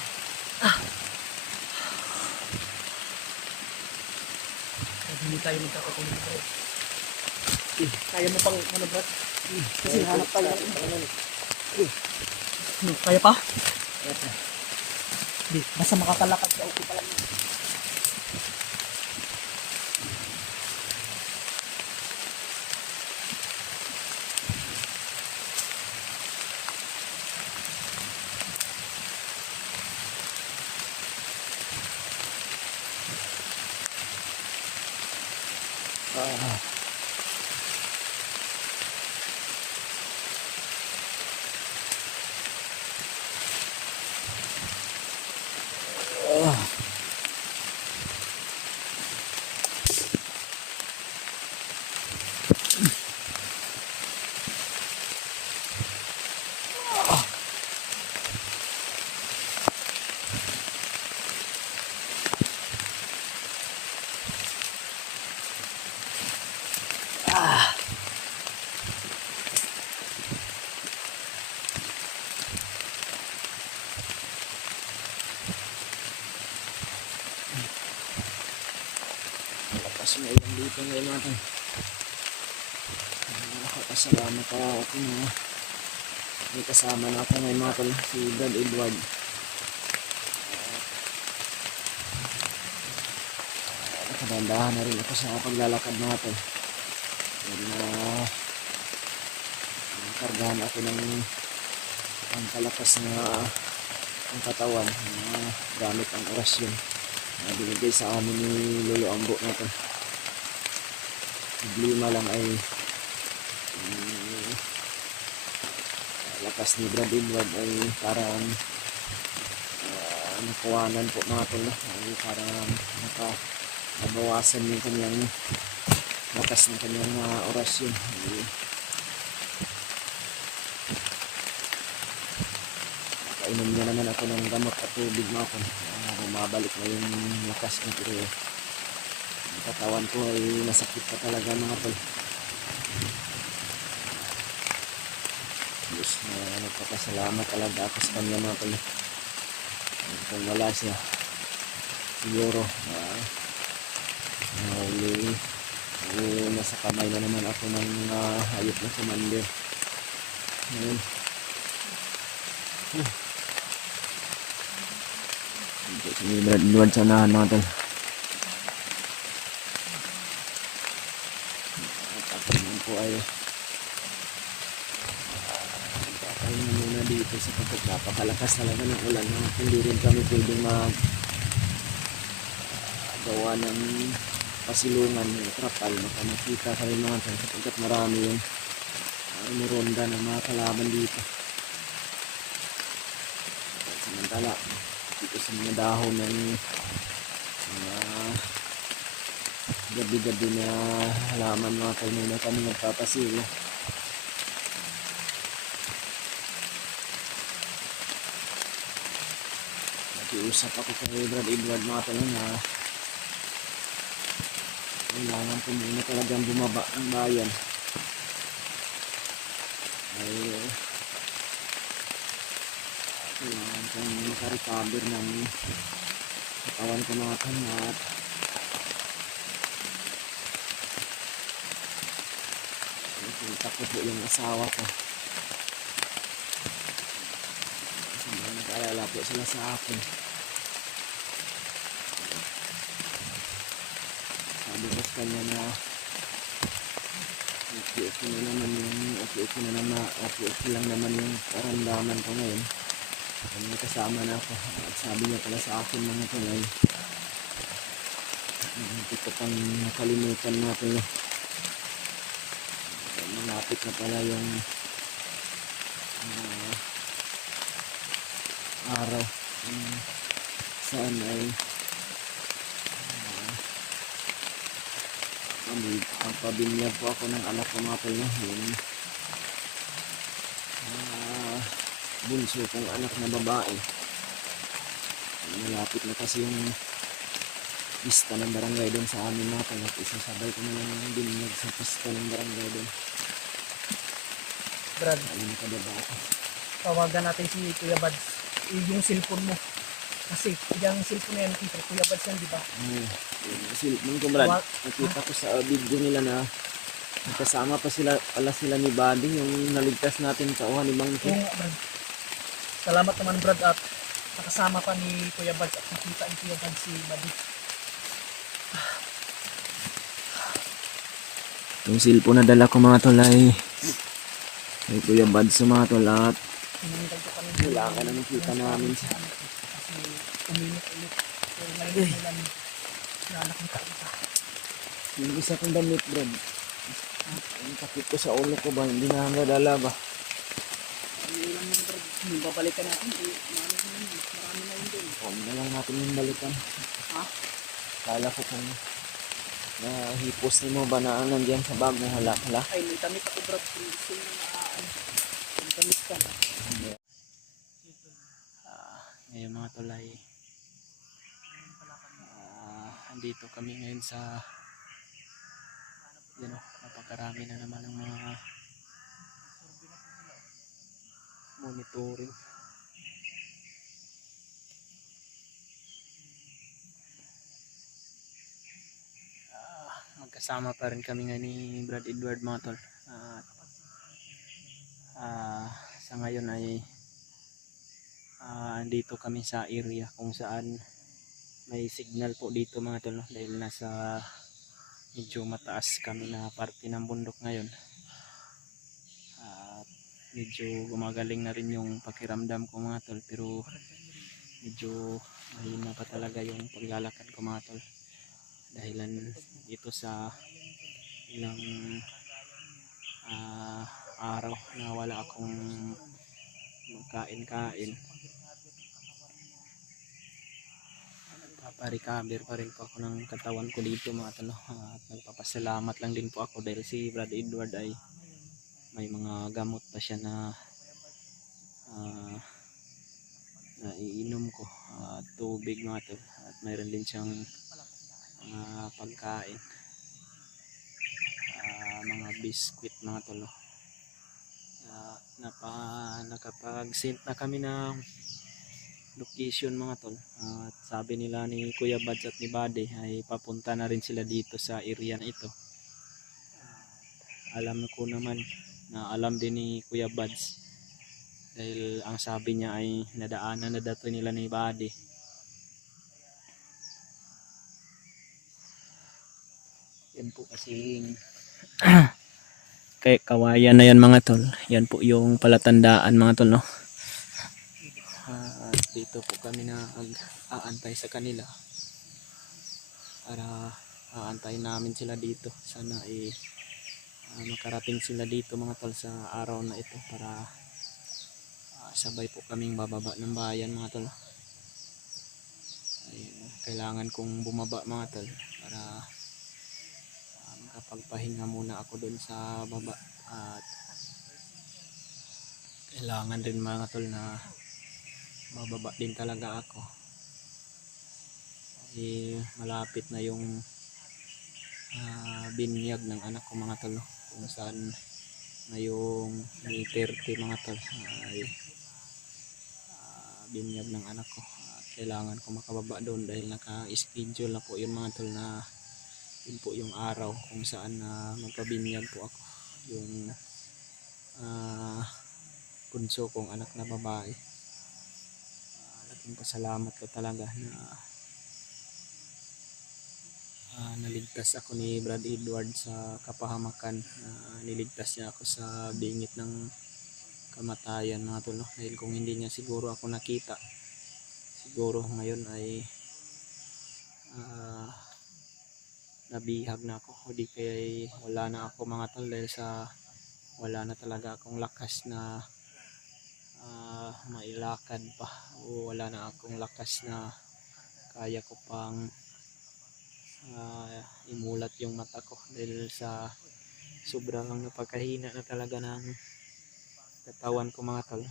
Hindi tayo magkakatulog, Brad. Kaya mo pang ano, Brad? Kasi hanap tayo ng kaya pa? Hindi, basta makakalakad ka, okay pa lang. Lakas na ilang dito ngayon natin. Nakakasalamat pa ako na may kasama na ako ngayon mga tol, si Brad Edward. Nakadandahan na rin ako sa paglalakad natin. Kargahan ako ng pangkalakas na ang katawan na gamit ang orasyon na binigay sa amin ni Lolo Ambo natin. Problema lang ay lakas ni Brad Edward ay parang nakuwanan po natin, ay parang nabawasan yung kanyang lakas ng kanyang orasyon. Kainom niya naman ako ng gamot at tubig mga tol. Bumabalik na yung lakas niya, pero ang katawan ko ay nasakit pa talaga mga tol. Diyos na nagpapasalamat talaga ako sa kanya mga tol. Kung wala siya, siguro nasa kamay na naman ako ng hayop na commander. Ngayon, si Brad Edward sa unahan mga tol. At ako naman po ay kakain muna dito sa pagkakapakalakas talaga ng ulan. Hindi rin kami pwedeng gawa ng pasilungan ng trapal. Baka makita kami mga tol sapagkat marami yung muronda ng mga kalaban dito. Samantala dito sa mga dahon ng gabi-gabi na halaman mga tol, na kami nagpapasilo. Nakiusap ako kay Brad Edward mga tol na kailangan ko muna talagang bumaba ang bayan. Ay kailangan kong makarecover ng katawan ko mga tol, at takot po yung asawa ko. Kasi nag-aalala po sila sa akin. Sabi ko sa kanya na okay lang naman yung karamdaman ko ngayon. Kami kasama na ako. At sabi niya pala sa akin mga tulay, hindi ko pang nakalimutan natin. Malapit na pala yung araw kung saan ay pagpabinyag po ako ng anak ko mga tol, no? Yung bunso kong anak na babae. Malapit na kasi yung pista ng barangay doon sa amin mga tol, at isasabay ko na lang yung binyag sa pista ng barangay doon. Brad, Ayun ka ba ako? tawagan natin si Kuya Bads. Yung cellphone mo. Kasi yung cellphone na yan, kita Kuya Bads yan, di ba? Yung cellphone ko Brad, nakita ko sa video nila na kasama pa sila ni Buddy, yung naligtas natin kauhan ni Bangke. Oo nga, Brad. Salamat naman, Brad, at nakasama pa ni Kuya Bads at nakita ni Kuya Bads si Buddy. Yung cellphone na dala ko mga tol ay kay Kuya Buds sa mga tol, at Hinihintay ko kanina. kailangan na makita namin siya. Kasi uminit-init. So, ngayon nila na nakita kita. Yung isa kong damit Brad, yung takip ko sa ulo ko ba, hindi na nadala ba? Ano lang yun, Brad? Yung babalikan natin. Marami na yun doon. Huwag na lang natin yung balikan. Ha? Kala ko kung nahipos ni mo ba na nandiyan sa bag mo, hala. Ay, may damit ako, Brad. Kung gusto nyo na may damit ka. Ngayon mga tulay, andito kami ngayon sa napakarami na naman ng mga monitoring. Magkasama pa rin kami ngayon ni Brad Edward mga tol. Sa ngayon ay andito kami sa area kung saan may signal po dito mga tol, no? Dahil nasa medyo mataas kami na parte ng bundok ngayon. Medyo gumagaling na rin yung pakiramdam ko mga tol, pero medyo mahina pa talaga yung paglalakad ko mga tol, dahilan ito sa ilang araw na wala akong magkain-kain. Nagpaparecover pa rin po ako ng katawan ko dito mga tol, at nagpapasalamat lang din po ako dahil si Brad Edward ay may mga gamot pa siya na naiinom ko, tubig mga tol, at mayroon din siyang pagkain, mga biskwit mga tol. Nakapag-send na kami ng location mga tol, at sabi nila ni Kuya Bads at ni Buddy ay papunta na rin sila dito sa area na ito. Alam ko naman na alam din ni Kuya Bads dahil ang sabi niya ay nadaanan na dato nila ni Buddy. Yan po kasing kay kawayan na yan mga tol. Yan po yung palatandaan mga tol, no? Dito po kami na aantay sa kanila para aantayin namin sila dito. Sana makarating sila dito mga tol sa araw na ito para sabay po kaming bababa ng bayan mga tol. Kailangan kong bumaba mga tol para makapagpahinga muna ako doon sa baba, at kailangan din mga tol na bababa din talaga ako. Malapit na yung binyag ng anak ko mga tol, kung saan ngayong May 30 mga tol ay binyag ng anak ko, at kailangan ko makababa doon dahil naka-schedule na po yun mga tol, na yun po yung araw kung saan magpabinyag po ako, yung bunso kong anak na babae. Laking pasalamat ko talaga na naligtas ako ni Brad Edward sa kapahamakan. Niligtas niya ako sa bingit ng kamatayan mga tol, dahil kung hindi niya siguro ako nakita, siguro ngayon ay nabihag na ako, o di kaya wala na ako mga tol, dahil sa wala na talaga akong lakas na mailakad pa wala na akong lakas na kaya ko pang imulat yung mata ko dahil sa sobrang napagkahina na talaga ng katawan ko mga tol.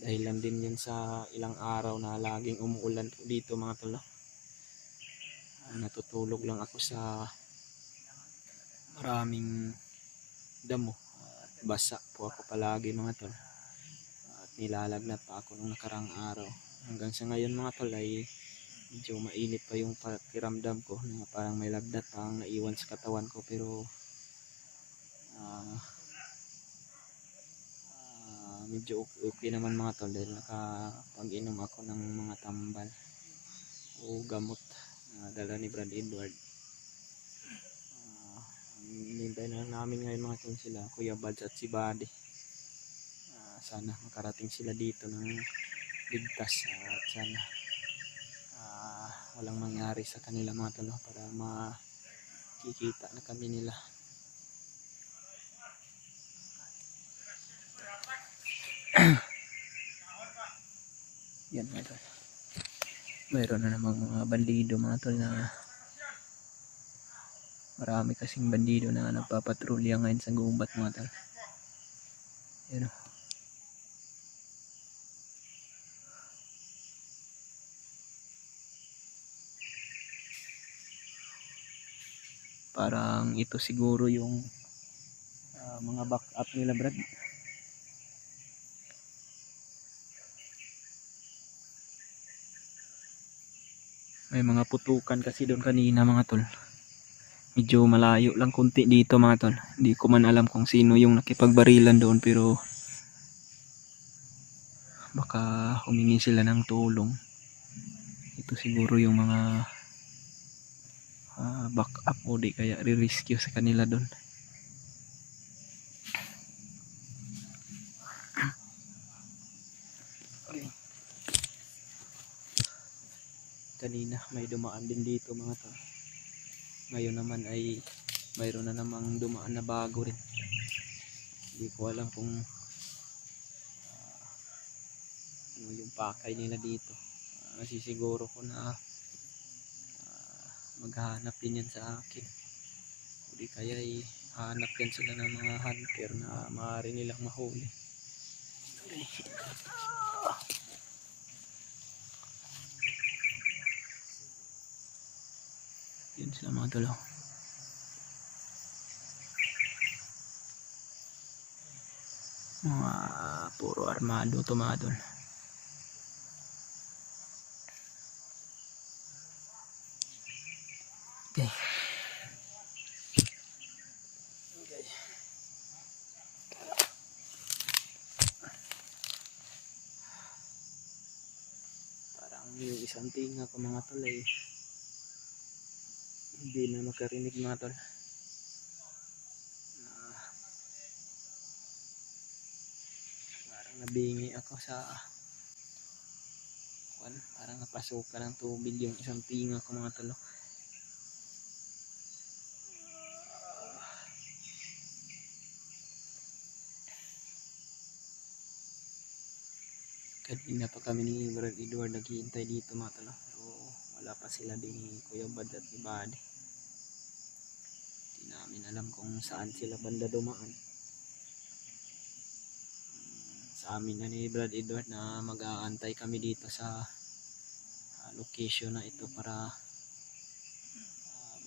Dahilan din yun sa ilang araw na laging umuulan po dito mga tol. Natutulog lang ako sa maraming damo at basa po ako palagi mga tol. At nilalagnat pa ako nung nakarang araw. Hanggang sa ngayon mga tol ay medyo mainit pa yung pakiramdam ko na parang may lagnat pang naiwan sa katawan ko, pero medyo okay naman mga tol dahil nakapag-inom ako ng mga tambal o gamot na dala ni Brad Edward. Hinintay na namin ngayon mga tol sila Kuya Bads at si Buddy. Sana makarating sila dito ng ligtas at sana walang mangyari sa kanila mga tol para makikita na kami nila. Yan mga tol, mayroon na namang mga bandido mga tol, na marami kasing bandido na nagpapatrolya ngayon sa gubat mga tol. Yan o. Parang ito siguro yung mga backup nila Brad. May mga putukan kasi doon kanina mga tol. Medyo malayo lang kunti dito mga tol. Hindi ko man alam kung sino yung nakipagbarilan doon, pero baka humingi sila ng tulong. Ito siguro yung mga backup o di kaya re-rescue sa kanila doon. Okay. Kanina may dumaan din dito mga tol. Ngayon naman ay mayroon na namang dumaan na bago rin. Hindi ko alam kung ano yung pakay nila dito. Sisiguro ko na maghahanap din yan sa akin. O di kaya hanap yan sila ng mga hunter na maaari nilang mahuli. Yan sila mga tol. Mga puro armado to mga tol. Okay. Parang yung isang tinga ko mga tol ay hindi na makarinig mga tol. Parang nabingi ako sa parang napasukan ng tubig yung isang tinga ko mga tol. Kanina pa kami ni Brad Edward naghihintay dito mga tol, pero wala pa sila din ni Kuya Bad at ni Buddy. Hindi namin alam kung saan sila banda dumaan. Sa amin na ni Brad Edward na mag-aantay kami dito sa location na ito para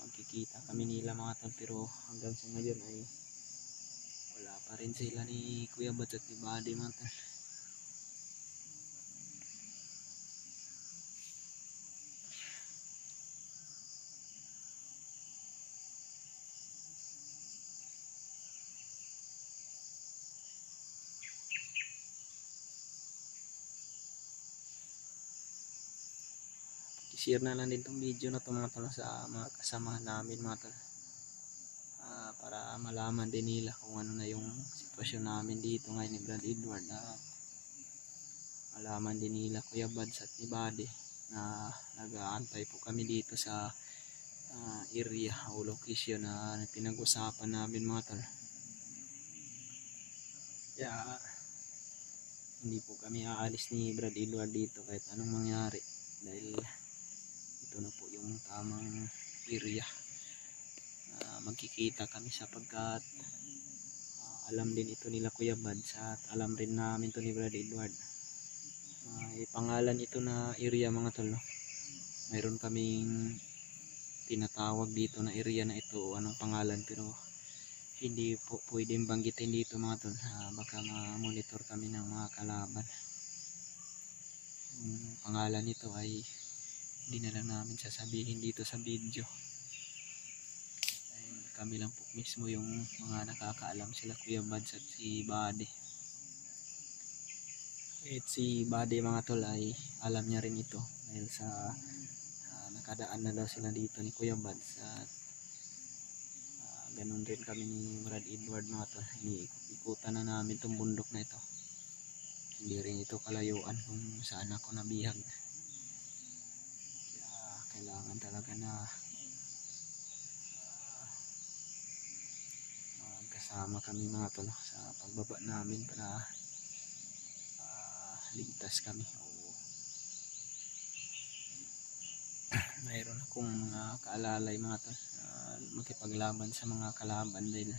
magkikita kami nila mga tol, pero hanggang sa ngayon ay wala pa rin sila ni Kuya Bad at ni Buddy mga tol. I-share na lang din tong video na to mga tol sa mga kasamahan namin mga tol, para malaman din nila kung ano na yung sitwasyon namin dito ngayon ni Brad Edward, malaman din nila Kuya Bads at ni Buddy na nag-aantay po kami dito sa area o location na pinag-usapan namin mga tol. hindi po kami aalis ni Brad Edward dito kahit anong mangyari, dahil ito na po yung tamang area. Magkikita kami sapagkat alam din ito nila Kuya Bads at alam rin namin to ni Brad Edward. May pangalan ito na area mga tol, no? Mayroon kaming tinatawag dito na area na ito, anong pangalan, pero hindi po pwedeng banggitin dito mga tol. Baka ma-monitor kami ng mga kalaban. Yung pangalan nito ay hindi na lang namin sasabihin dito sa video. Dahil kami lang po mismo yung mga nakakaalam, sila Kuya Bads at si Buddy. At si Buddy mga tol ay alam niya rin ito dahil sa nakadaan na daw sila dito ni Kuya Bads, at ganun rin kami ni Brad Edward mga tol. Iniikutan na namin itong bundok na ito. Hindi rin ito kalayuan kung saan ako nabihag. Kaya kailangan talaga na magkasama kami mga tol sa pagbaba namin para ligtas kami. Mayroon akong kaalalay mga tol, makipaglaban sa mga kalaban, dahil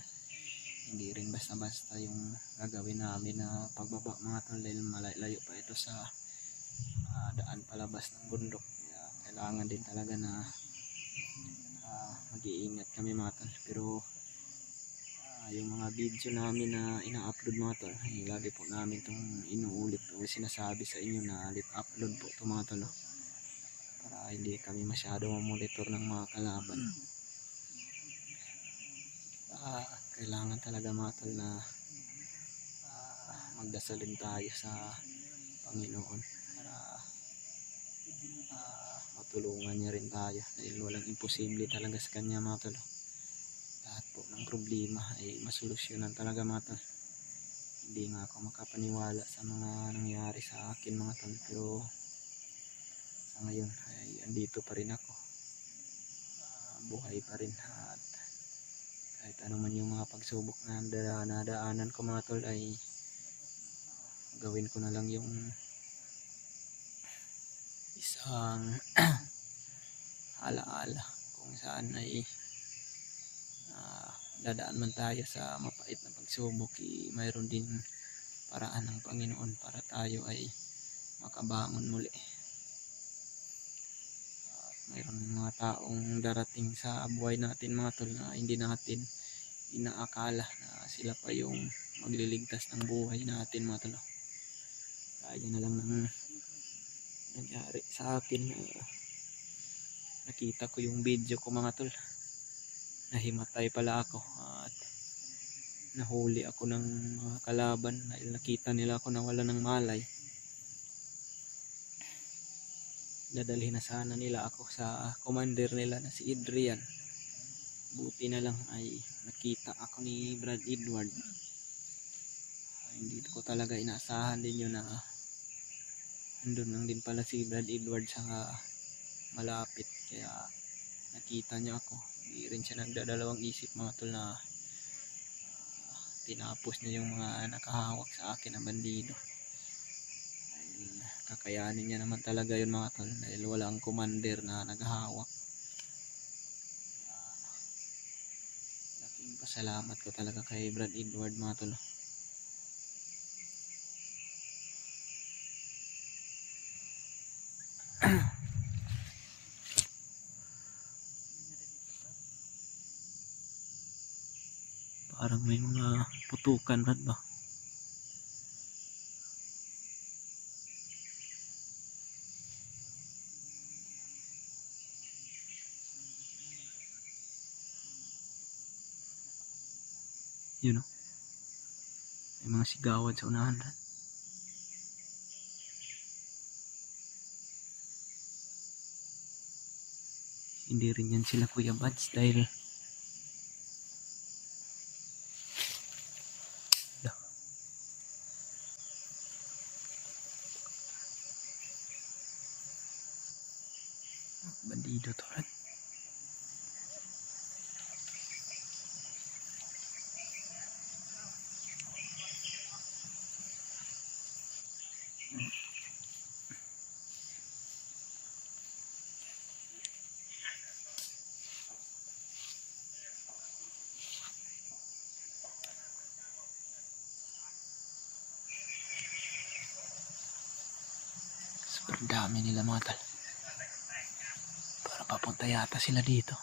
hindi rin basta-basta yung gagawin namin na pagbaba mga tol, dahil malayo pa ito sa daan palabas ng bundok. Kaya kailangan din talaga na mag-iingat kami mga tol. Pero yung mga video namin na ina-upload mga tol, lagi po namin itong inuulit o sinasabi sa inyo na upload po ito mga tol, no? Para hindi kami masyado mamonitor ng mga kalaban. Kailangan talaga mga tol na magdasal din tayo sa Panginoon para matulungan niya rin tayo, dahil walang imposible talaga sa kanya mga tol. Lahat po ng problema ay masolusyonan talaga mga tol. Hindi nga ako makapaniwala sa mga nangyari sa akin mga tol, pero sa ngayon ay andito pa rin ako, buhay pa rin, at kahit ano man yung mga pagsubok na nadaanan ko mga tol, ay gawin ko na lang yung isang alaala kung saan ay dadaan man tayo sa mapait na pagsubok, mayroon din paraan ng Panginoon para tayo ay makabangon muli. Mayroon mga taong darating sa buhay natin mga tol na hindi natin inaakala na sila pa yung magliligtas ng buhay natin mga tol. Kaya na lang ng nangyari sa akin, nakita ko yung video ko mga tol, nahimatay pala ako at nahuli ako ng mga kalaban dahil nakita nila ako nawala ng malay. Dadalhin na sana nila ako sa commander nila na si Adrian. Buti na lang ay nakita ako ni Brad Edward. Hindi ko talaga inaasahan din yun na andun lang din pala si Brad Edward sa malapit. Kaya nakita niya ako. Hindi rin siya nagdadalawang isip mga tol na tinapos niya yung mga nakahawak sa akin na bandido. Kakayanin niya naman talaga yun mga tol, dahil walang commander na naghahawak. Laking pasalamat ko talaga kay Brad Edward mga tol. Parang may mga putukan Brad ba? Yun o. May mga sigawan sa unahan. Hindi rin yan sila Kuya Bads dahil bandido to. Ang dami nila mga tal. Para papunta yata sila dito.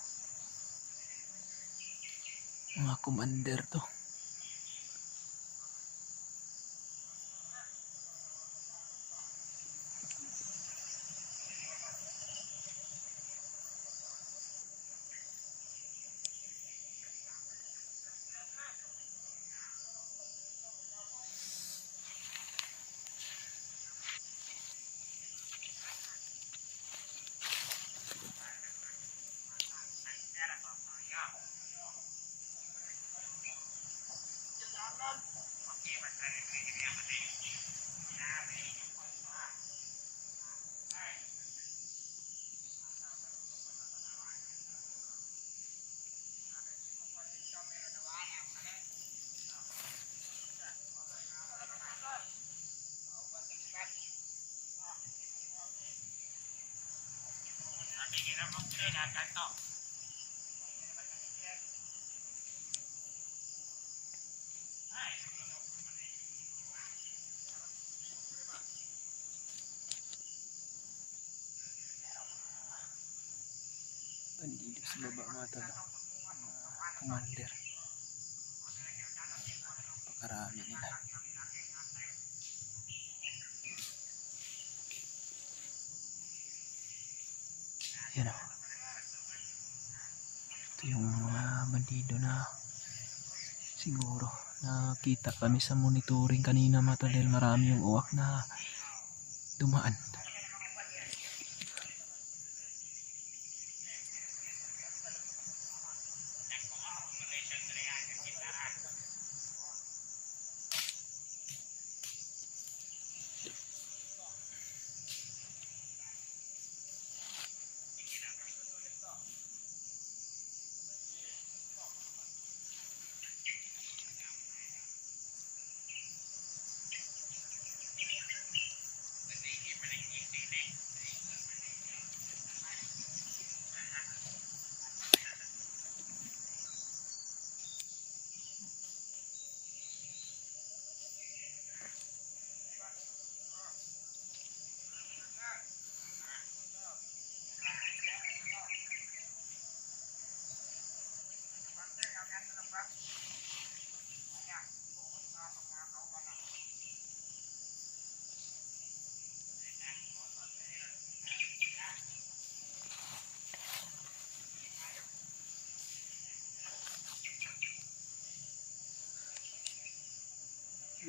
Mga commander to. Bandido sa baba mga tal. Mga commander. Pakarami nila. Yan o. Ito yung mga bandido na siguro nakita kami sa monitoring kanina mga tal, dahil marami yung uwak na dumaan.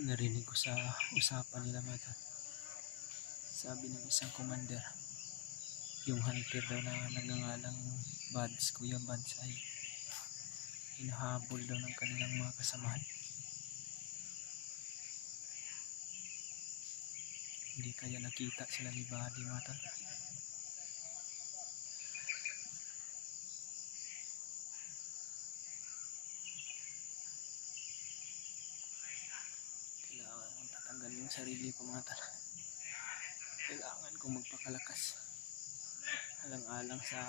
Narinig ko sa usapan nila mga tal. Sabi ng isang commander, yung hunter daw na nagngangalang Buds, Kuya Buds, ay hinahabol daw ng kanilang mga kasamahan. Hindi kaya nakita sila ni Buddy mga tal. Kailangan kong tatanggalin yung sarili ko mga tal. Kailangan kong magpakalakas. Alang-alang sa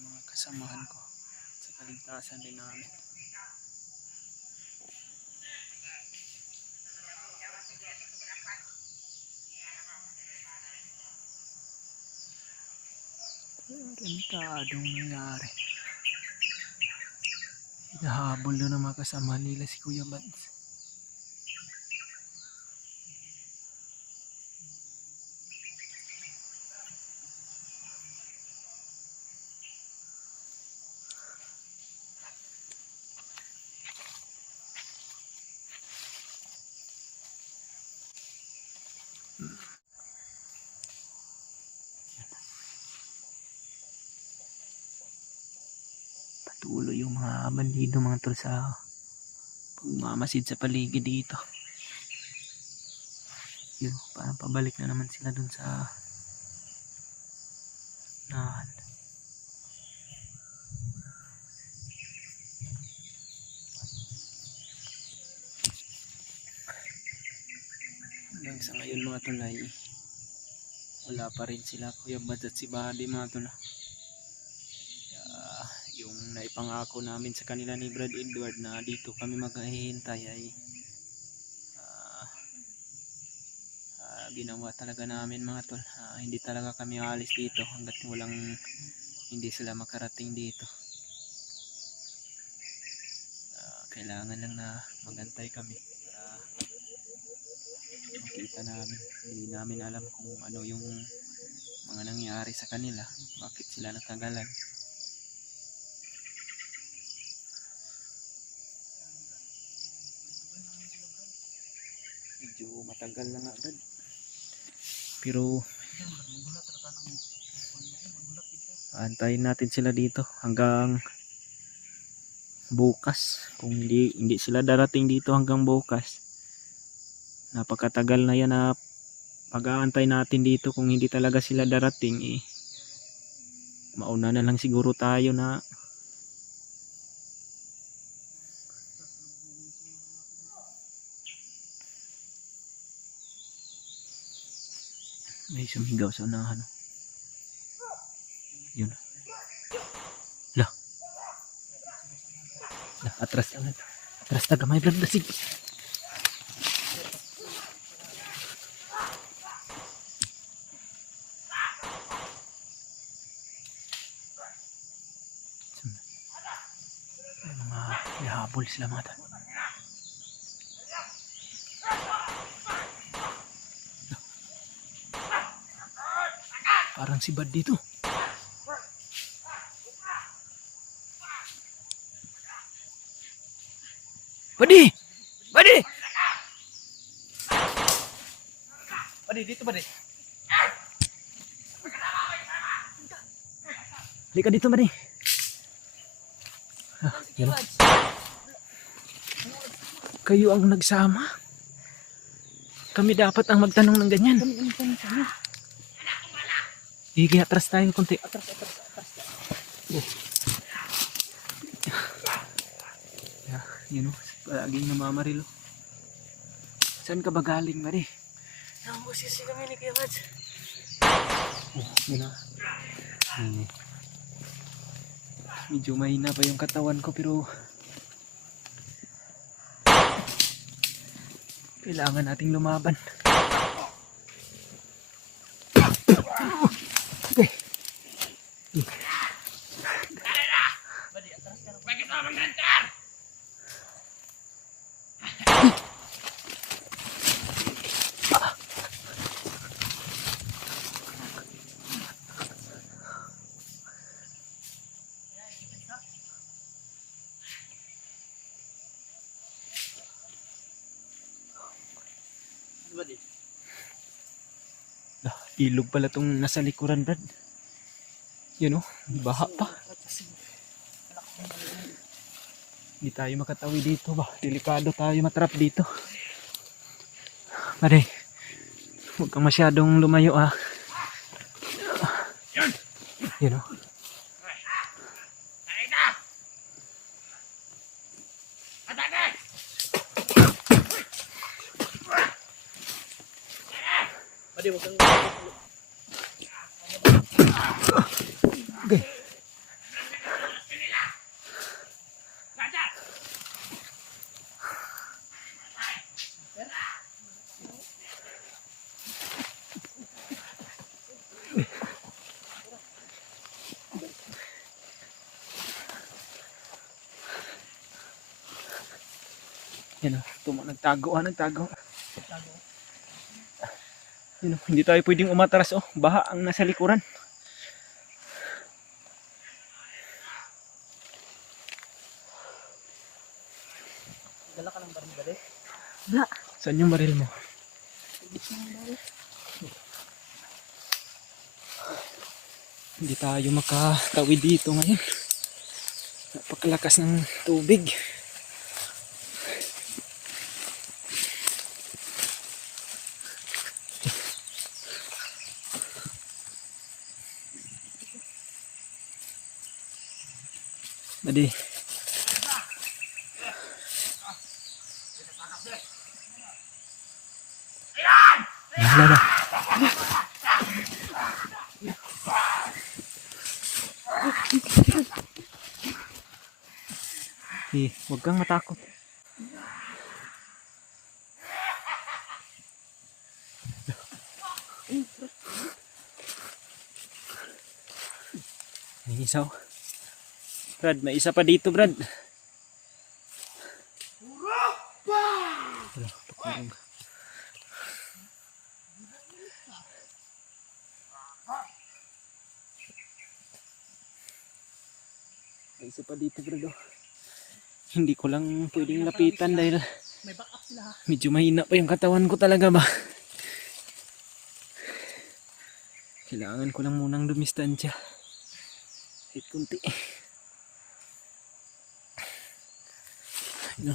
mga kasamahan ko. Sa kaligtasan din namin. Rentadong nangyari. Hinahabol doon ng mga kasama nila si Kuya Buds. Patuloy yung mga bandido mga tol sa pagmamasid sa paligid dito. Yun, parang pabalik na naman sila dun sa nahan. Hanggang sa ngayon mga tol ay wala pa rin sila Kuya Buds at si Buddy mga tol. Yung naipangako namin sa kanila ni Brad Edward na dito kami maghihintay ay ginawa talaga namin mga tol. Hindi talaga kami alis dito hanggat hindi sila makarating dito. Kailangan lang na magantay kami para makita namin. Hindi namin alam kung ano yung mga nangyari sa kanila, bakit sila natagalan. Medyo matagal na nga Brad, pero antayin natin sila dito hanggang bukas. Kung hindi sila darating dito hanggang bukas, napakatagal na yan na pag-aantay natin dito. Kung hindi talaga sila darating, mauna na lang siguro tayo na may sumigaw sa unahan. Yun. Lah. Atras na. Atras na gamay Brad, dasig. May mga ihabol sila mga tao. Parang si Bad dito. Badi! Badi! Badi, dito Badi. Halika dito, Badi. Yan. Kayo ang nagsama. Kami dapat ang magtanong ng ganyan. Sige, atras tayo konti. Atras. Yun o, palaging namamarilo. Saan ka ba galing, Mari? Nangusisi kami ni Kuya Mads. Yun o. Medyo mahina pa yung katawan ko pero kailangan nating lumaban. Okay. Bakit ako mag-hunter? Badi. Ilog pala tong nasa likuran, Brad. Yun o, baha pa. Hindi tayo makatawi dito ba? Delikado tayo matrap dito. Pare, huwag kang masyadong lumayo ah. Yun o. Badi, wag kang Okay. Yan o, nagtago. Yun o, hindi tayo pwedeng umatras oh. Baha ang nasa likuran. dala ka ng baril Badi. Saan yung baril mo? Hindi tayo makatawid dito ngayon. Napakalakas ng tubig. Badi. Bahala na. Huwag kang matakot. May isaw. Brad, may isa pa dito, Brad. Wala, pakurong. May isa pa dito, Brad. Oh. Hindi ko lang pwedeng lapitan dahil May backup sila ha. medyo mahina pa yung katawan ko talaga ba. Kailangan ko lang munang dumistansya. Kahit kunti. No.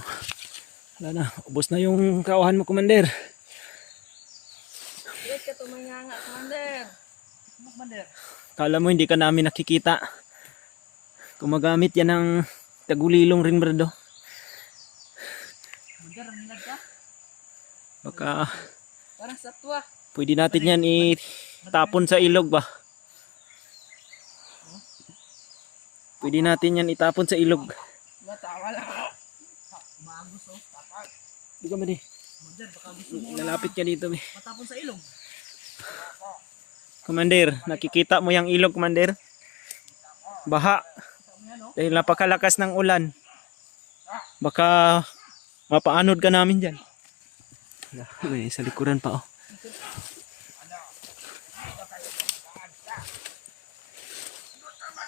Wala na. Ubos na yung kauhan mo, Commander. Wait ka tuminganga, Commander. Commander. Kala mo hindi ka namin nakikita. Gumagamit yan ng tagulilong rin, Brado. Commander, ang hinad ka. Baka Parang satwa. pwede natin yan itapon sa ilog ba? Pwede natin yan itapon sa ilog. Matawa lang. Maagos oh. Di ka ba di? Commander, baka gusto mo Lalapit ka dito. Eh. matapon sa ilong. Commander, nakikita mo yung ilog, Commander? Baha. Dahil napakalakas ng ulan. Baka mapaanod ka namin dyan. May sa likuran pa oh.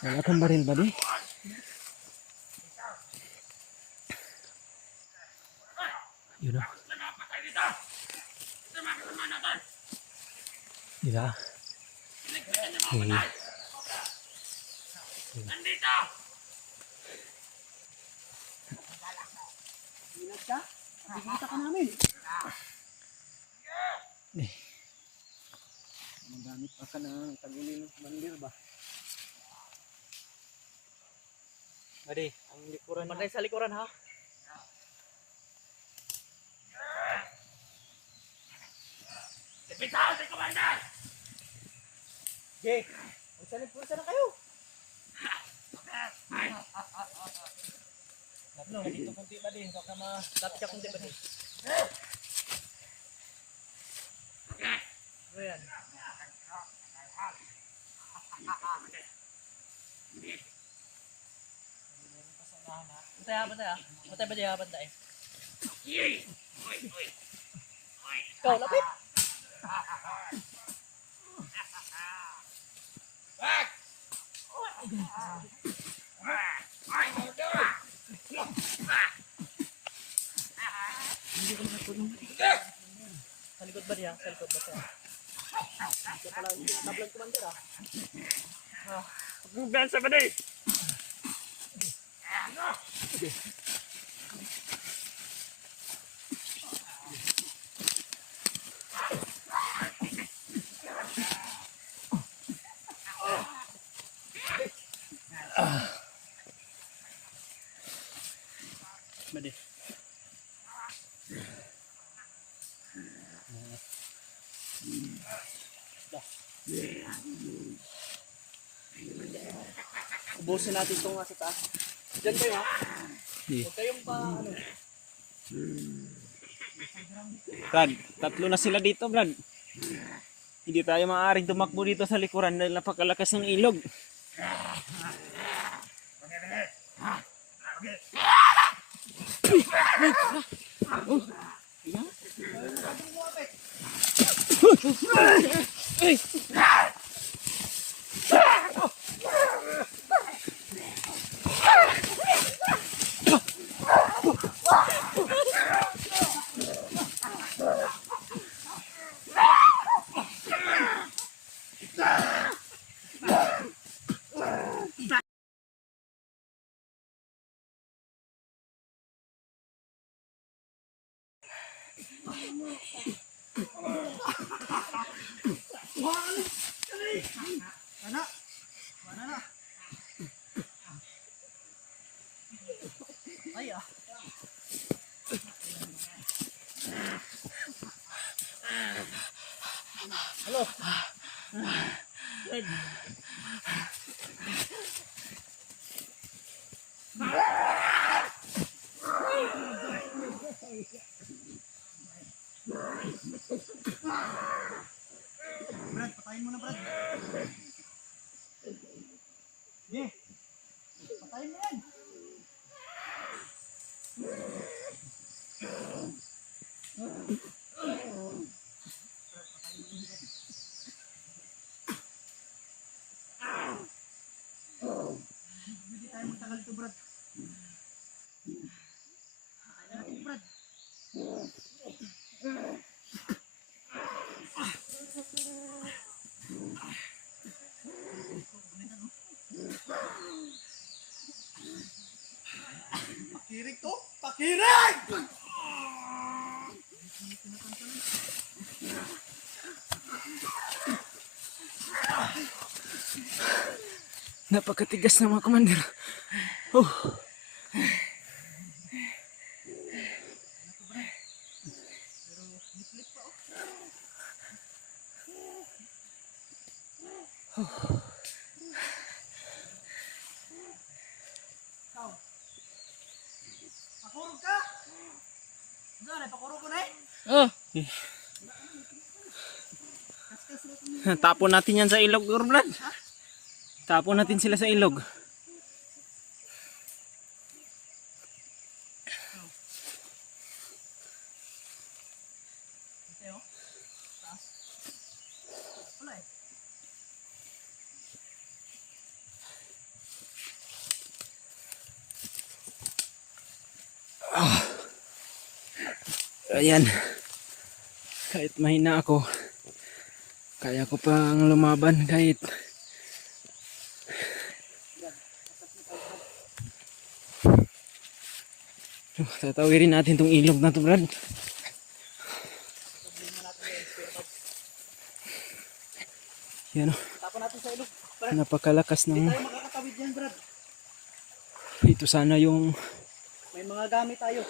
Wala kang baril ba di? Yun o. Diba? Okay. Hinad ka? Nakikita ka namin. Magamit pa ka ng tagulin ng Commander ba? Badi, ang likuran Commander sa likuran ha. Bitaw si Commander! Jay, magsalip-pulsa na kayo. Labno, dito kunti ba din? Baka malapit ka kunti ba din? Ano yan? Bantay ha, bantay ha. Bantay ba di ha, bantay. Ikaw, lapit! Sa likod ba niya? Sa likod ba siya? Hindi ka pala tablang Commander ah. Pagbugan sa badi! Bade. Ubusin natin itong sa taas. Diyan kayo ha? Huwag kayong pa ano. Brad, tatlo na sila dito, Brad. Hindi tayo maaaring tumakbo dito sa likuran dahil napakalakas ng ilog. Ay ah. Hello. Red. Brad, patayin mo na Brad. Yeah. Napakatigas ng mga commander. Oh. Pakurog ka! Diyan, pakurog ko na eh. Oh. Tapon natin yan sa ilog, Urblad. Tapon natin sila sa ilog. Wala eh. Ayan. Kahit mahina ako, kaya ko pang lumaban kahit tatawirin natin tong ilog na to, Brad. Yan o. Tapon natin sa ilog. Napakalakas ng Tayo makakatawid yan, Brad. ito sana yung May mga gamit tayo.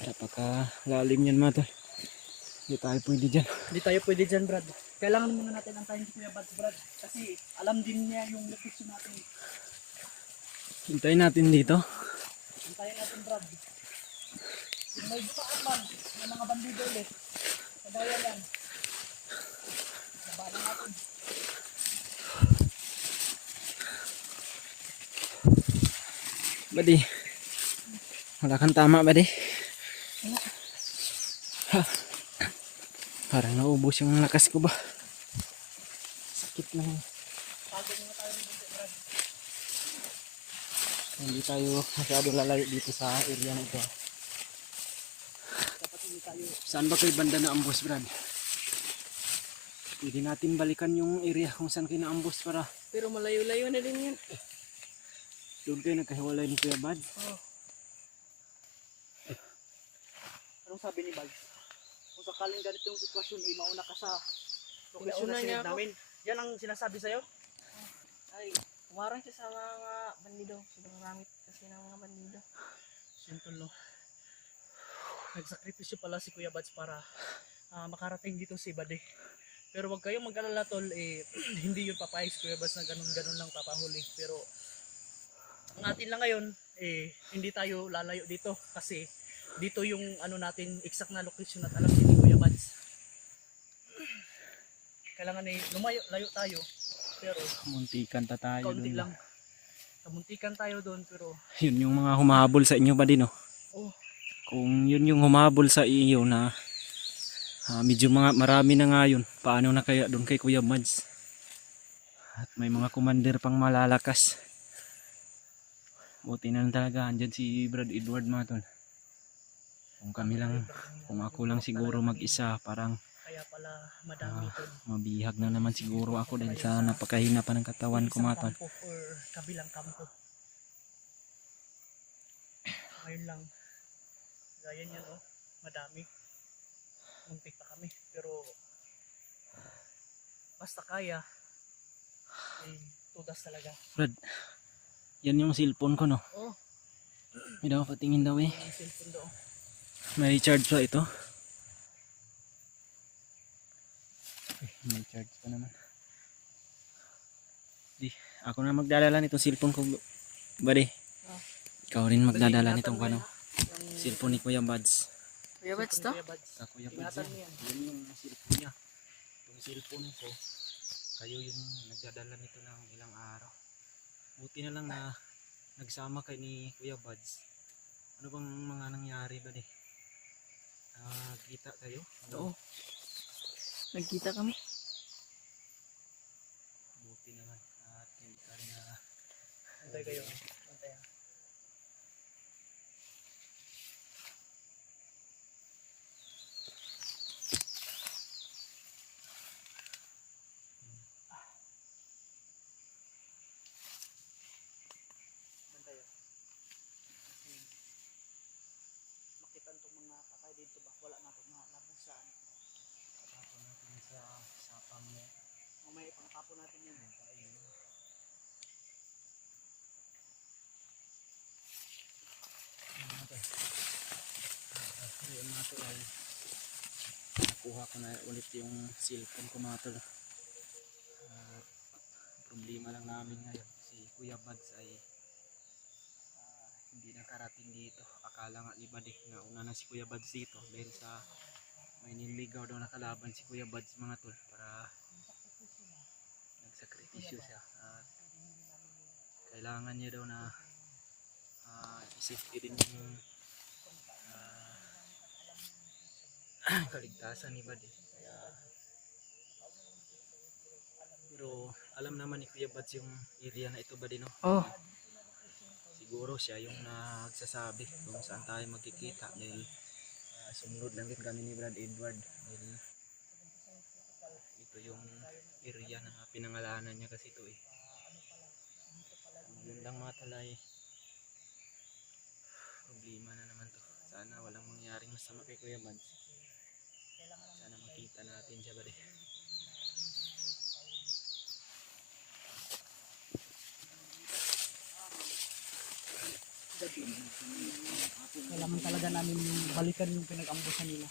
napakalalim yan, mga tol. Hindi tayo pwede dyan. Hindi tayo pwede dyan, Brad. Kailangan muna natin antayin si Kuya Bads, Brad. Kasi alam din niya yung location natin. Hintayin natin dito. Antayin natin, Brad. Kung may bukaan man, may mga bandido ulit. Kagaya yan. Labanan natin. Buddy. Wala kang tama, buddy. Ha. Parang naubos yung lakas ko ba. Sakit na. Pagod nga tayo dito, Brad. Hindi tayo masyado lalayo dito sa area na ito. Dapat hindi tayo. Saan ba kayo banda na ambush, Brad? Pwede natin balikan yung area kung saan kayo na-ambush para Pero malayo-layo na din yan. doon kayo nagkahiwalay ni Kuya Bad. Oh. Anong sabi ni Bads? Kung sakaling ganitong sitwasyon, mauna ka sa lokasyon na Pinauna niya sinad ako. namin. Yan ang sinasabi sa'yo? Ay, kumarang siya sa mga bandido. Sobrang ramit kasi ng mga bandido. Simple, no? Nagsakripisyo pala si Kuya Bads para makarating dito si Bade. Pero wag kayong mag-alala, tol, hindi yun papayag si Kuya Bads na ganun-ganun lang papahuli. Pero ang atin lang ngayon, hindi tayo lalayo dito kasi dito yung ano natin, exact na location at alam ni Kuya Bads. Kailangan lumayo tayo, pero Muntikan ta tayo kaunti doon. lang. Kamuntikan tayo doon, pero Yun yung mga humahabol sa inyo ba din, no? oh, Kung yun yung humahabol sa iyo na medyo marami na nga yun, paano na kaya doon kay Kuya Mads? At may mga commander pang malalakas. Buti na lang talaga andyan si Brad Edward, mga tol. Kung kami lang, kung ako lang siguro mag-isa, parang kaya pala madami tol. mabihag na naman siguro ako dahil sa napakahina pa ng katawan ko, mga tol. Kampo or kabilang kampo. Ngayon lang, gaya niyan, oh, madami. Muntik pa kami, pero basta kaya, tugas talaga. Brad, yan yung cellphone ko, no? Oh, May daw patingin daw eh. yung cellphone doon. May charge pa ito. May charge pa naman. Di, ako na magdadala nitong cellphone ko, buddy. Ikaw rin magdadala nitong ano, cellphone ni Kuya Bads. Kuya Bads to? Kuya Bads. Sa Kuya Bads Ingatan yan. mo yan. Yan yung cellphone niya. Yung cellphone ko, kayo yung nagdadala nito ng ilang araw. Buti na lang na nagsama kay ni Kuya Bads. Ano bang mga nangyari, buddy? Kita kayo? Oo. Nagkita kami. Buti naman at hindi ka rin na Antay kayo. Antay. Antay. Kasi ko na ulit yung cellphone ko mga tol. Problema lang namin ngayon si Kuya Bads ay hindi nakarating dito. Akala nga iba na una na si Kuya Bads dito dahil sa may niligaw daw na kalaban si Kuya Bads mga tol, para nagsakripisyo siya at kailangan niya daw na isipin din yung kaligtasan ni Bad eh. Pero alam naman ni Kuya Bads yung area na ito ba din, no? Oh, Siguro siya yung nagsasabi kung saan tayo magkikita dahil sumunod lang din kami ni Brad Edward dahil ito yung area na pinangalanan niya kasi ito eh. Yun lang mga talay, problema na naman to. Sana walang mangyaring masama kay Kuya Bads. Sana makita natin siya ba din. kailangan talaga namin yung balikan yung pinag-ambusan nila.